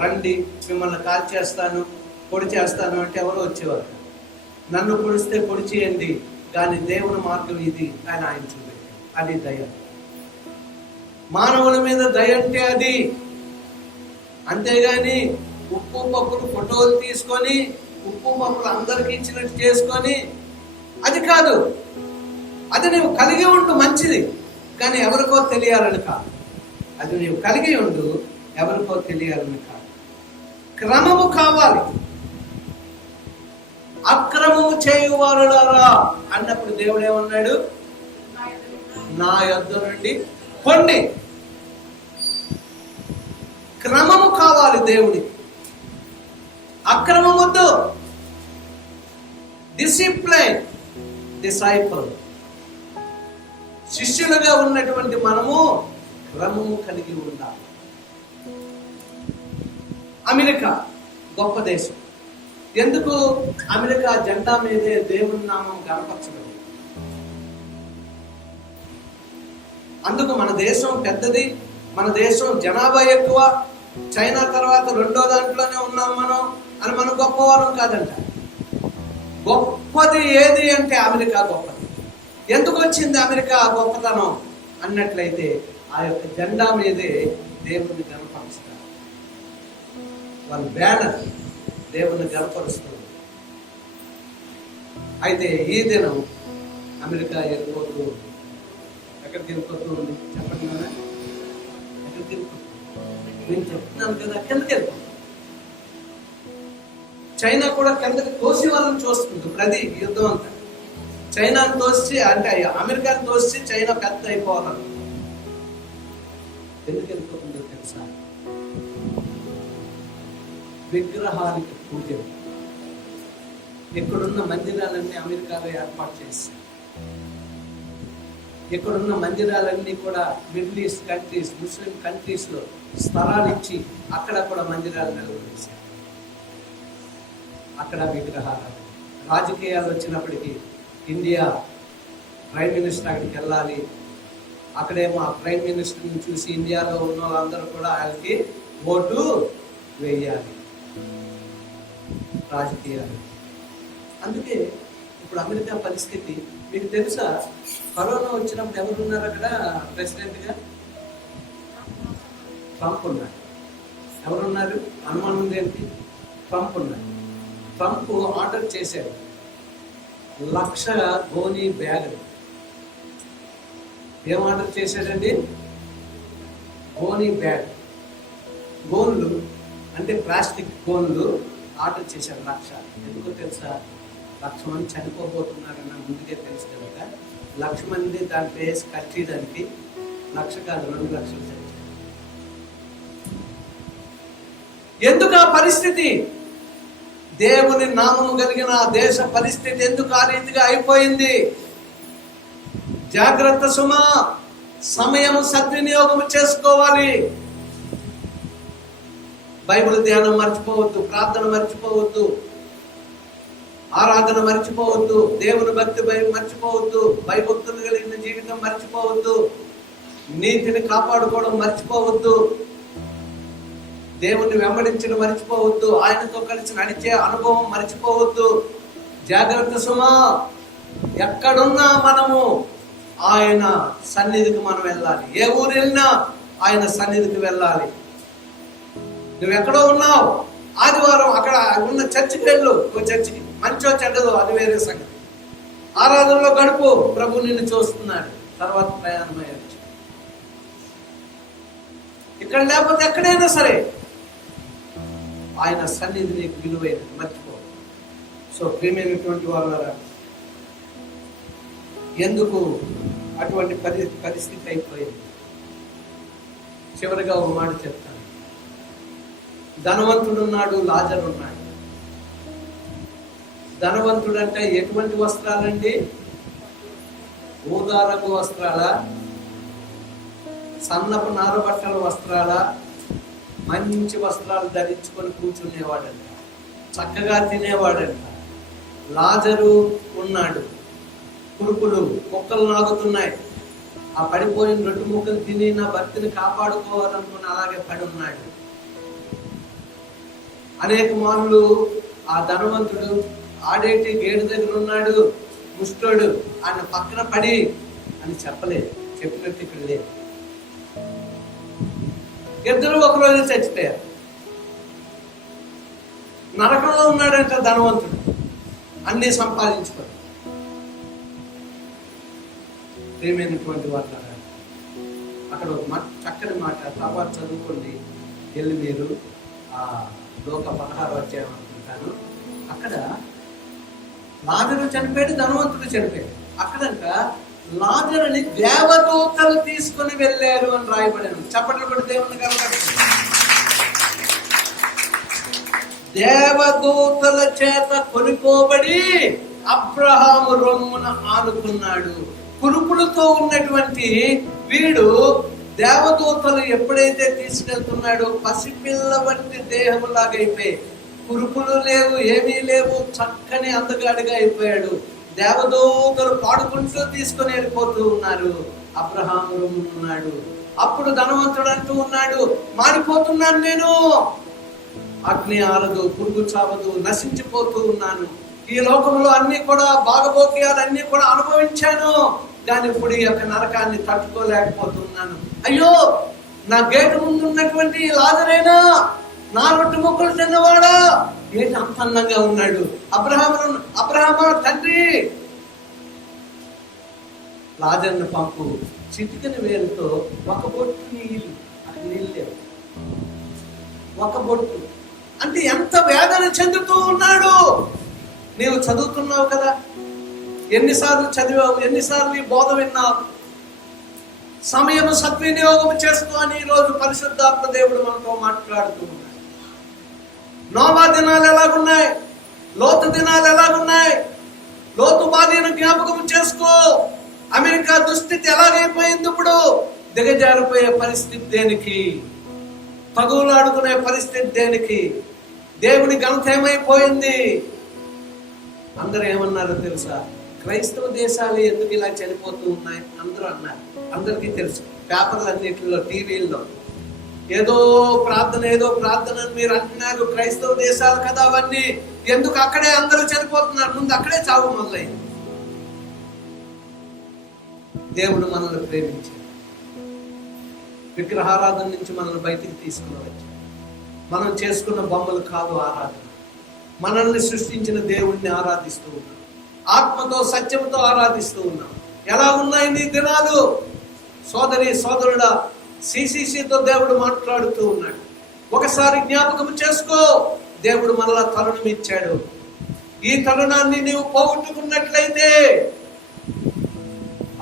రండి మిమ్మల్ని కాల్ చేస్తాను, పొడి చేస్తాను అంటే ఎవరు వచ్చేవారు? నన్ను పొడిస్తే పొడి చేయండి, కానీ దేవుని మార్గం ఇది అని ఆయన చూపెట్టాడు. అది దయ. మానవుల మీద దయ అంటే అది. అంతేగాని ఉప్పు పప్పులు ఫోటోలు తీసుకొని ఉప్పు పప్పులు అందరికి ఇచ్చినట్టు చేసుకొని అది కాదు. అది నీవు కలిగి ఉండు, మంచిది, కానీ ఎవరికో తెలియాలని కాదు. అది నీవు కలిగి ఉండు, ఎవరికో తెలియాలని కాదు. క్రమము కావాలి. అక్రమము చేయువారులారా అన్నప్పుడు దేవుడు ఏమన్నాడు? నా యొద్ద నుండి పొండి. క్రమము కావాలి దేవుడికి, అక్రమం వద్దు. Discipline, disciple. శిష్యులుగా ఉన్నటువంటి మనము క్రమము కలిగి ఉండాలి. అమెరికా గొప్ప దేశం. ఎందుకు? అమెరికా జెండా మీదే దేవుని నామం కనపరచబడింది. అందుకు మన దేశం పెద్దది, మన దేశం జనాభా ఎక్కువ, చైనా తర్వాత 2వ దాంట్లోనే ఉన్నాం మనం అని మనం గొప్పవారం కాదంట. గొప్పది ఏది అంటే అమెరికా గొప్పది. ఎందుకు వచ్చింది అమెరికా గొప్పతనం అన్నట్లయితే ఆ యొక్క జెండా మీదే దేవుని కనపరుస్తారు. వాళ్ళ బ్యానర్ దేవుని కనపరుస్తుంది. అయితే ఈ దినం అమెరికా వెళ్ళిపోతూ ఎక్కడికి వెళ్ళిపోతూ ఉంది చెప్పండి కదా, ఎక్కడికి వెళ్ళిపోతుంది? నేను చెప్తున్నాను కదా, కిందకి వెళ్ళిపోతుంది. చైనా కూడా కిందకి తోసి వాళ్ళని చూస్తుంది. ఇప్పుడు అది యుద్ధం అంతా చైనాను తోసి, అంటే అమెరికాను తోసి చైనా పెద్ద అయిపోవాలను. ఎందుకు వెళ్ళిపోతుందో తెలుసా? విగ్రహానికి పూజలు. ఇక్కడున్న మందిరాలన్నీ అమెరికాలో ఏర్పాటు చేశారు. ఇక్కడున్న మందిరాలన్నీ కూడా middle east countries, Muslim countries లో స్థలాలు ఇచ్చి అక్కడ కూడా మందిరాలు నెలకొల్పారు. అక్కడ విగ్రహాలు. రాజకీయాలు వచ్చినప్పటికీ ఇండియా ప్రైమ్ మినిస్టర్ అక్కడికి వెళ్ళాలి. అక్కడేమో ఆ ప్రైమ్ మినిస్టర్ని చూసి ఇండియాలో ఉన్న వాళ్ళందరూ కూడా ఆయనకి ఓటు వేయాలి. రాజకీయాలు. అందుకే ఇప్పుడు అమెరికా పరిస్థితి మీకు తెలుసా? కరోనా వచ్చినప్పుడు ఎవరున్నారు అక్కడ ప్రెసిడెంట్గా? ట్రంప్ ఉన్నారు. ఎవరున్నారు? అనుమానం ఉంది ఏంటి? ట్రంప్ ఉన్నారు. ట్రంప్ ఆర్డర్ చేశాడు 1,00,000 గోనీ బ్యాగులు. ఏం ఆర్డర్ చేశాడండి? గోనీ బ్యాగ్. గోన్లు అంటే ప్లాస్టిక్ గోన్లు ఆర్డర్ చేశాడు 1,00,000. ఎందుకో తెలుసా? 1,00,000 మంది చనిపోబోతున్నారన్న ముందుకే తెలుసు కనుక 1,00,000 మంది దాంట్లో వేసి కట్టేయడానికి 1,00,000 కాదు 2,00,000 చనిపోయారు. ఎందుకు ఆ పరిస్థితి? దేవుని నామము కలిగిన దేశ పరిస్థితి ఎందుకు ఆ రీతిగా అయిపోయింది? జాగ్రత్త సుమా, సమయం సద్వినియోగం చేసుకోవాలి. బైబిల్ ధ్యానం మర్చిపోవద్దు, ప్రార్థన మర్చిపోవద్దు, ఆరాధన మర్చిపోవద్దు, దేవుని భక్తి మర్చిపోవద్దు, భయభక్తులు కలిగిన జీవితం మర్చిపోవద్దు, నీతిని కాపాడుకోవడం మర్చిపోవద్దు, దేవుణ్ణి వెంబడించడం మర్చిపోవద్దు, ఆయనతో కలిసి నడిచే అనుభవం మర్చిపోవద్దు. జాగ్రత్త సుమా, ఎక్కడున్నా మనము ఆయన సన్నిధికి మనం వెళ్ళాలి. ఏ ఊరు వెళ్ళినా ఆయన సన్నిధికి వెళ్ళాలి. నువ్వెక్కడో ఉన్నావు, ఆదివారం అక్కడ ఉన్న చర్చికి వెళ్ళు. ఓ చర్చికి మంచో చెడ్డదో అది వేరే సంగతి. ఆరాధనలో గడుపు, ప్రభు నిన్ను చూస్తున్నాడు. తర్వాత ప్రయాణం అయ్యొచ్చు. ఇక్కడ లేకపోతే ఎక్కడైనా సరే ఆయన సన్నిధి నీకు విలువైనది, మర్చిపో. సో ప్రియమైనటువంటి వాళ్ళరా, ఎందుకు అటువంటి పరిస్థితి అయిపోయింది? చివరిగా ఒక మాట చెప్తాను. ధనవంతుడు ఉన్నాడు, లాజరు ఉన్నాడు. ధనవంతుడు అంటే ఎటువంటి వస్త్రాలండి? ఊదా రంగు వస్త్రాలా? సన్నపు నారబట్టల వస్త్రాలా? మంచి వస్త్రాలు ధరించుకొని కూర్చునేవాడంట, చక్కగా తినేవాడంట. లాజరు ఉన్నాడు, కురుకులు కుక్కలు నాగుతున్నాయి. ఆ పడిపోయిన రొట్టె ముక్కలు తిని నా భర్తని కాపాడుకోవాలనుకుని అలాగే పడి ఉన్నాడు. అనేక మార్లు ఆ ధనవంతుడు ఆడేటి గేడు దగ్గర ఉన్నాడు, ముష్టోడు, ఆయన పక్కన పడి అని చెప్పలేదు, చెప్పినట్టు ఇక్కడ లేదు. ఇద్దరు ఒకరోజు చచ్చిపోయారు. నరకంలో ఉన్నాడంట ధనవంతుడు, అన్ని సంపాదించుకొని. ప్రియమైనటువంటి వాళ్ళ అక్కడ ఒక చక్కని మాట, తర్వాత చదువుకోండి, వెళ్ళి మీరు ఆ లోక 16వ అధ్యాయం అనుకుంటాను. అక్కడ లాజరు చనిపోయాడు, ధనవంతుడు చనిపోయాడు. అక్కడంట లాజరుని దేవదూతలు తీసుకుని వెళ్ళారు అని రాయబడాను. చప్పట్లు కొట్టి దేవుని కనపడుతుంది. దేవదూతల చేత కొనుకోబడి అబ్రహాము రొమ్మున ఆనుకున్నాడు. కురుపులతో ఉన్నటువంటి వీడు దేవదూతలు ఎప్పుడైతే తీసుకెళ్తున్నాడో పసిపిల్ల వంటి దేహములాగైపోయి, కురుపులు లేవు, ఏమీ లేవు, చక్కని అందగాడిగా అయిపోయాడు. దేవదూతలు పాడుకుంటూ తీసుకుని వెళ్ళిపోతూ ఉన్నారు. అబ్రహాము ఉన్నాడు. అప్పుడు ధనవంతుడు అంటూ ఉన్నాడు, మాడిపోతున్నాను నేను, అగ్ని ఆరదు, పురుగు చావదు, నశించిపోతూ ఉన్నాను. ఈ లోకంలో అన్ని కూడా భాగభోగ్యాలన్నీ కూడా అనుభవించాను, కానీ ఇప్పుడు ఈ యొక్క నరకాన్ని తట్టుకోలేకపోతున్నాను. అయ్యో, నా గేటు ముందు ఉన్నటువంటి లాజరేనా, నా రొట్టె ముక్కలు తిన్నవాడా, ఏంటి అంత అందంగా ఉన్నాడు. అబ్రహాము తండ్రి, లాజర్ను పంపు. చిటికెన వేలుతో ఒక బొట్టు నీళ్ళు, అక్కడ నీళ్ళు లేవు, ఒక బొట్టు. అంటే ఎంత వేదన చెందుతూ ఉన్నాడు. నీవు చదువుతున్నావు కదా, ఎన్నిసార్లు చదివావు, ఎన్నిసార్లు ఈ బోధ విన్నావు. సమయం సద్వినియోగం చేసుకో అని ఈరోజు పరిశుద్ధాత్మ దేవుడు మనతో మాట్లాడుతూ ఉన్నాడు. నోవా దినాలు ఎలాగున్నాయి, లోతు దినాలు ఎలాగున్నాయి. లోతు బాధను జ్ఞాపకం చేసుకో. అమెరికా దుస్థితి ఎలాగైపోయింది ఇప్పుడు. దిగజారిపోయే పరిస్థితి దేనికి, తగులాడుకునే పరిస్థితి దేనికి, దేవుని ఘనత ఏమైపోయింది. అందరూ ఏమన్నారో తెలుసా, క్రైస్తవ దేశాలు ఎందుకు ఇలా చనిపోతూ ఉన్నాయి అందరూ అన్నారు. అందరికీ తెలుసు, పేపర్లన్నింటిలో, టీవీల్లో ఏదో ప్రార్థన అని మీరు అంటున్నారు. క్రైస్తవ దేశాలు కదా అవన్నీ, ఎందుకు అక్కడే అందరూ చనిపోతున్నారు. ముందు అక్కడే చావు మొదలైంది. దేవుడు మనల్ని ప్రేమించాడు, విగ్రహారాధన నుంచి మనల్ని బయటికి తీసుకుని వచ్చాడు. మనం చేసుకున్న బొమ్మలు కాదు ఆరాధన, మనల్ని సృష్టించిన దేవుణ్ణి ఆరాధిస్తూ ఉన్నాం, ఆత్మతో సత్యంతో ఆరాధిస్తూ ఉన్నాం. ఎలా ఉన్నాయి నీ దినాలు? సోదరి సోదరుడా, సిసిసితో దేవుడు మాట్లాడుతూ ఉన్నాడు. ఒకసారి జ్ఞాపకం చేసుకో, దేవుడు మనలా తరుణం ఇచ్చాడు. ఈ తరుణాన్ని నీవు పోగొట్టుకున్నట్లయితే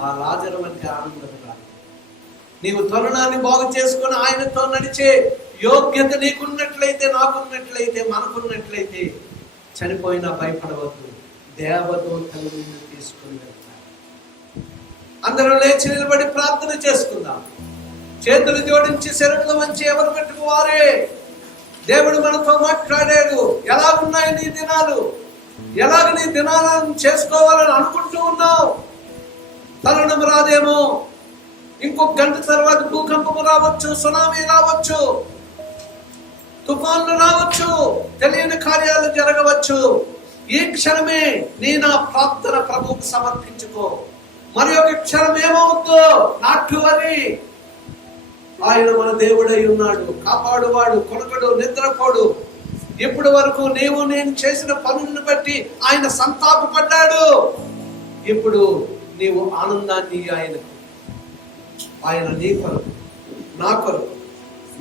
ఆ లాజరు వంటి ఆనందం రాదు. నీవు తరుణాన్ని బాగు చేసుకుని ఆయనతో నడిచే యోగ్యత నీకున్నట్లయితే, నాకున్నట్లయితే, మనకున్నట్లయితే చనిపోయినా భయపడవద్దు. దేవదూతలు నిన్ను తీసుకుని వెళ్తారు. అందరూ లేచి నిలబడి ప్రార్థన చేసుకుందాం. చేతులు జోడించి శరణుల వంచి ఎవరు పెట్టుకు వారే. దేవుడు మనతో మాట్లాడాడు. ఎలా ఉన్నాయి నీ దినాలు? ఎలాగ నీ దినాలను చేసుకోవాలని అనుకుంటూ ఉన్నావు? తరుణం రాదేమో, ఇంకొక గంట తర్వాత భూకంపము రావచ్చు, సునామీ రావచ్చు, తుఫాన్లు రావచ్చు, తెలియని కార్యాలు జరగవచ్చు. ఈ క్షణమే నా ప్రార్థన ప్రభువుకు సమర్పించుకో. మరి ఒక క్షణం ఏమవుతుందో నాట్ టు వరీ. ఆయన మన దేవుడై ఉన్నాడు, కాపాడువాడు, కొనకడు, నిద్రపోడు. ఇప్పటి వరకు నేను చేసిన పనులను బట్టి ఆయన సంతాపపడ్డాడు. ఇప్పుడు నీవు ఆనందాన్ని ఆయన నీ కొరకు, నా కొరకు,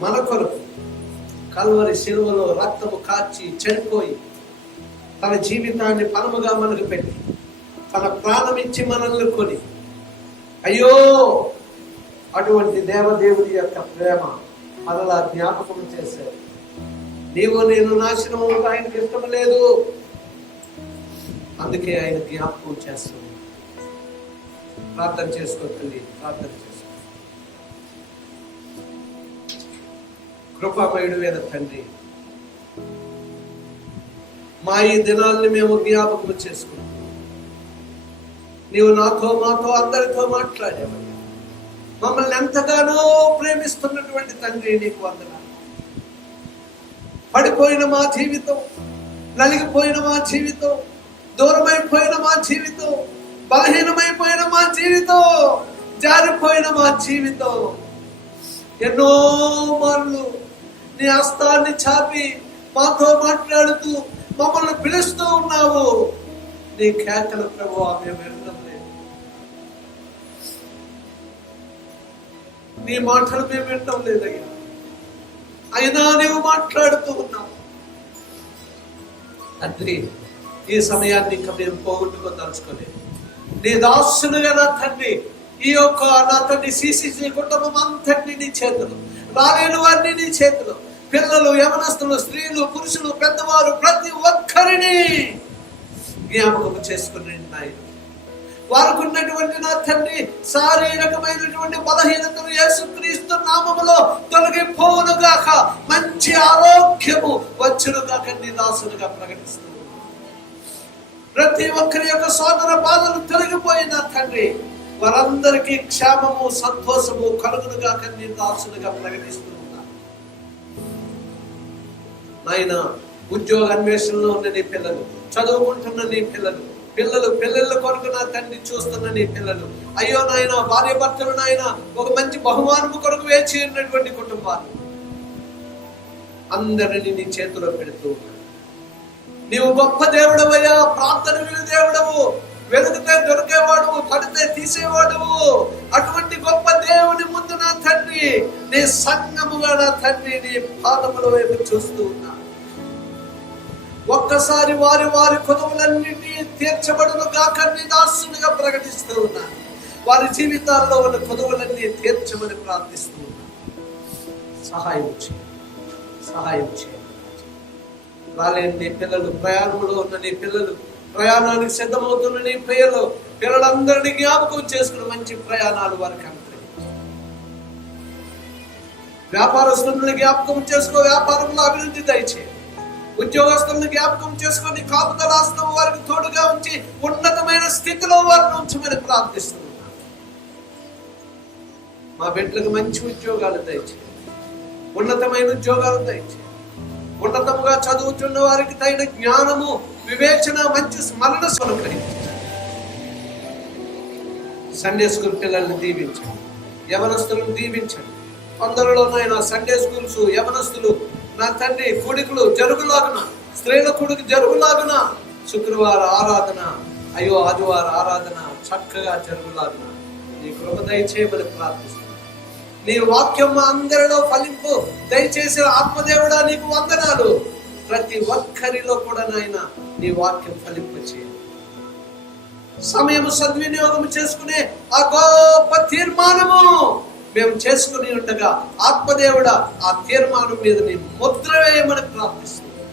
మన కొరకు కల్వరి శిలువలో రక్తము కార్చి చనిపోయి తన జీవితాన్ని పరముగా మనకు పెట్టి తన ప్రాణం ఇచ్చి మనల్ని కొని, అయ్యో అటువంటి దేవదేవుడి యొక్క ప్రేమ మనలా జ్ఞాపకం చేశారు. నీవు నేను నాశనం ఆయనకి ఇష్టం లేదు, అందుకే ఆయన జ్ఞాపకం చేస్తుంది. ప్రార్థన చేసుకో తల్లి, ప్రార్థన చేసుకో. కృపామయుడైన తండ్రి, మా ఈ దినాల్ని మేము జ్ఞాపకం చేసుకుంటాం. నీవు నాతో, మాతో, అందరితో మాట్లాడేవయ్యా. మమ్మల్ని ఎంతగానో ప్రేమిస్తున్నటువంటి తండ్రి, నీకు వందనాలు. పడిపోయిన మా జీవితం, నలిగిపోయిన మా జీవితం, దూరమైపోయిన మా జీవితం, బలహీనమైపోయిన మా జీవితం, జారిపోయిన మా జీవితం, ఎన్నో మార్లు నీ హస్తాన్ని చాపి మాతో మాట్లాడుతూ మమ్మల్ని పిలుస్తూ ఉన్నావు. నీ కేకలు ప్రభువా మేము వినడం లేదు, నీ మాటలు మేము వినడం లేదయ్యా. అయినా నీవు మాట్లాడుతూ ఉన్నావు తండ్రి. ఈ సమయాన్ని ఇంకా మేము పోగొట్టుకోదలుచుకోలేదు. నీ దాసులుగా నా తండ్రి, ఈ యొక్క నా తండ్రి సిసిసి కుటుంబం అంతటినీ నీ చేతులు, రాలేని వారిని నీ చేతులు, పిల్లలు, యవనస్తులు, స్త్రీలు, పురుషులు, పెద్దవారు, ప్రతి ఒక్కరిని జ్ఞాపకం చేసుకుని నాయన. వారికి ఉన్నటువంటి నా తండ్రి శారీరకమైనటువంటి బలహీనతలు యేసుక్రీస్తు నామములో తొలగిపోవునుగాక, మంచి ఆరోగ్యము వచ్చునుగాక నీ దాసులుగా ప్రకటిస్తూ ప్రతి ఒక్కరి యొక్క సోదర బాధలు తొలగిపోయిన తండ్రి, వారందరికీ క్షేమము, సంతోషము కలుగునుగాక నీ దాసులుగా ప్రకటిస్తూ ఉన్నారు నాయన. ఉద్యోగ అన్వేషణలో ఉన్న నీ పిల్లలు, చదువుకుంటున్న నీ పిల్లల కొరకు నా తండ్రి చూస్తున్న నీ పిల్లలు, అయ్యో నాయన భార్య భర్తలు నాయన ఒక మంచి బహుమానము కొరకు వేచి ఉన్నటువంటి కుటుంబాలు అందరినీ నీ చేతిలో పెడుతూ ఉన్నాడు. నీవు గొప్ప దేవుడవయ్యా, ప్రార్థన విని దేవుడవు, వెతికితే దొరికేవాడు, పడితే తీసేవాడు. అటువంటి గొప్ప దేవుని ముందు నా తండ్రి, నీ సంఘముగా నా తండ్రి నీ పాదముల వైపు చూస్తూ ఉన్నా. ఒక్కసారి వారి వారి కొదువులన్నింటినీ తీర్చబడును గాక నీ దాసునిగా ప్రకటిస్తూ ఉన్నా. వారి జీవితాల్లో ఉన్న కొదువులన్నీ తీర్చమని ప్రార్థిస్తూ ఉన్నా. సహాయం చేయండి. రాలేని నీ పిల్లలు, ప్రయాణంలో ఉన్న నీ పిల్లలు, ప్రయాణానికి సిద్ధమవుతున్న నీ పిల్లలందరినీ జ్ఞాపకం చేసుకుని మంచి ప్రయాణాలు వారికి అనుగ్రహించు. వ్యాపారస్తులను జ్ఞాపకం చేసుకో, వ్యాపారంలో అభివృద్ధి దయచేయండి. ఉద్యోగస్తులను జ్ఞాపకం చేసుకొని కాపుదలాస్తం వారికి తోడుగా ఉంచి ఉన్నతమైన స్థితిలో వారిని ఉంచమని ప్రార్థిస్తున్నాను. మా బిడ్డలకు మంచి ఉద్యోగాలు దయచేయండి, ఉన్నతమైన ఉద్యోగాలు దయచేయండి. ఉన్నతముగా చదువుతున్న వారికి తగిన జ్ఞానము, వివేచన, మంచి స్మరణ అనుగ్రహించండి. సండే స్కూల్ పిల్లల్ని దీవించండి, యవనస్తులను దీవించండి. కొందరిలోనైనా సండే స్కూల్స్ యవనస్తులు నా తండ్రి కూడికలు జరుగులాగున, స్త్రీల కూడికి జరుగులాగున, శుక్రవార ఆరాధన, ఆదివార ఆరాధన చక్కగా జరుగులాగున నీ కృప దయచేయమని ప్రార్థిస్తున్నాను. నీ వాక్యం మా అందరిలో ఫలింపు దయచేసిన ఆత్మదేవుడా నీకు వందనాలు. ప్రతి ఒక్కరిలో కూడా నాయన నీ వాక్యం ఫలింప చేయాలి. సమయం సద్వినియోగం చేసుకునే ఆ గొప్ప తీర్మానము మేము చేసుకుని ఉండగా ఆత్మదేవుడా ఆ తీర్మానం మీద నీ ముద్ర వేయమని ప్రార్థిస్తున్నాం.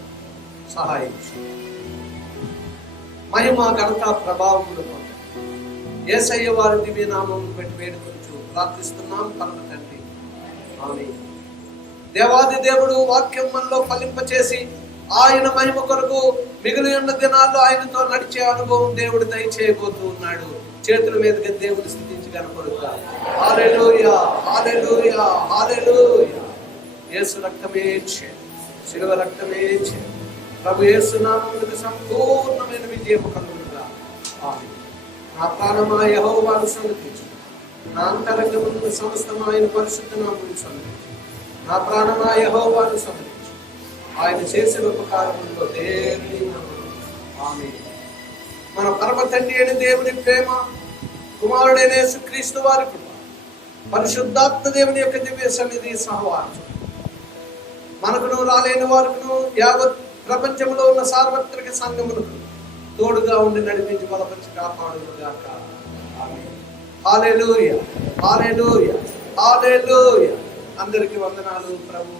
సహాయం మహిమ ఘనత ప్రభావములు యేసయ్య వారి దివ్య నామమును పెట్టి వేడుకొంచు ప్రార్థిస్తున్నాం పరమ తండ్రి, ఆమేన్. దేవాది దేవుడు వాక్యం మనలో ఫలింపచేసి ఆయన మహిమ కొరకు మిగిలి ఉన్న దినాల్లో ఆయనతో నడిచే అనుభవం దేవుడు దయచేయబోతూ ఉన్నాడు. చేతుల మీదుగా దేవుడు స్తుతించి కనపడుతా. హల్లెలూయా, హల్లెలూయా, హల్లెలూయా. యేసు రక్తమే శిలువ రక్తమే ప్రభు యేసు నామమునకు సంపూర్ణమైన విజయం కలుగునుగా. ఆమేన్. నా ప్రాణమా యెహోవాను సన్నిధించు, నా అంతరంగమున సమస్తము ఆయన పరిశుద్ధ నామమును సన్నిధించు. నా ప్రాణమా యెహోవాను సన్నిధించు, ఆయన చేసిన ఉపకారములతో దేవుని నమ్మును. ఆమేన్. మన పరమ తండ్రి అయిన దేవుని ప్రేమ, కుమారుడైన యేసుక్రీస్తు వారి కృప, పరిశుద్ధాత్మ దేవుని యొక్క దివ్య సన్నిధి సహవాసం మనకును రాలేని వారికును యావత్ ప్రపంచంలో ఉన్న సార్వత్రిక సంఘములకు తోడుగా ఉండి నడిపించి బలపరిచి కాపాడుగాక. ఆమేన్. హల్లెలూయా, హల్లెలూయా, హల్లెలూయా. అందరికీ వందనాలు. ప్రభు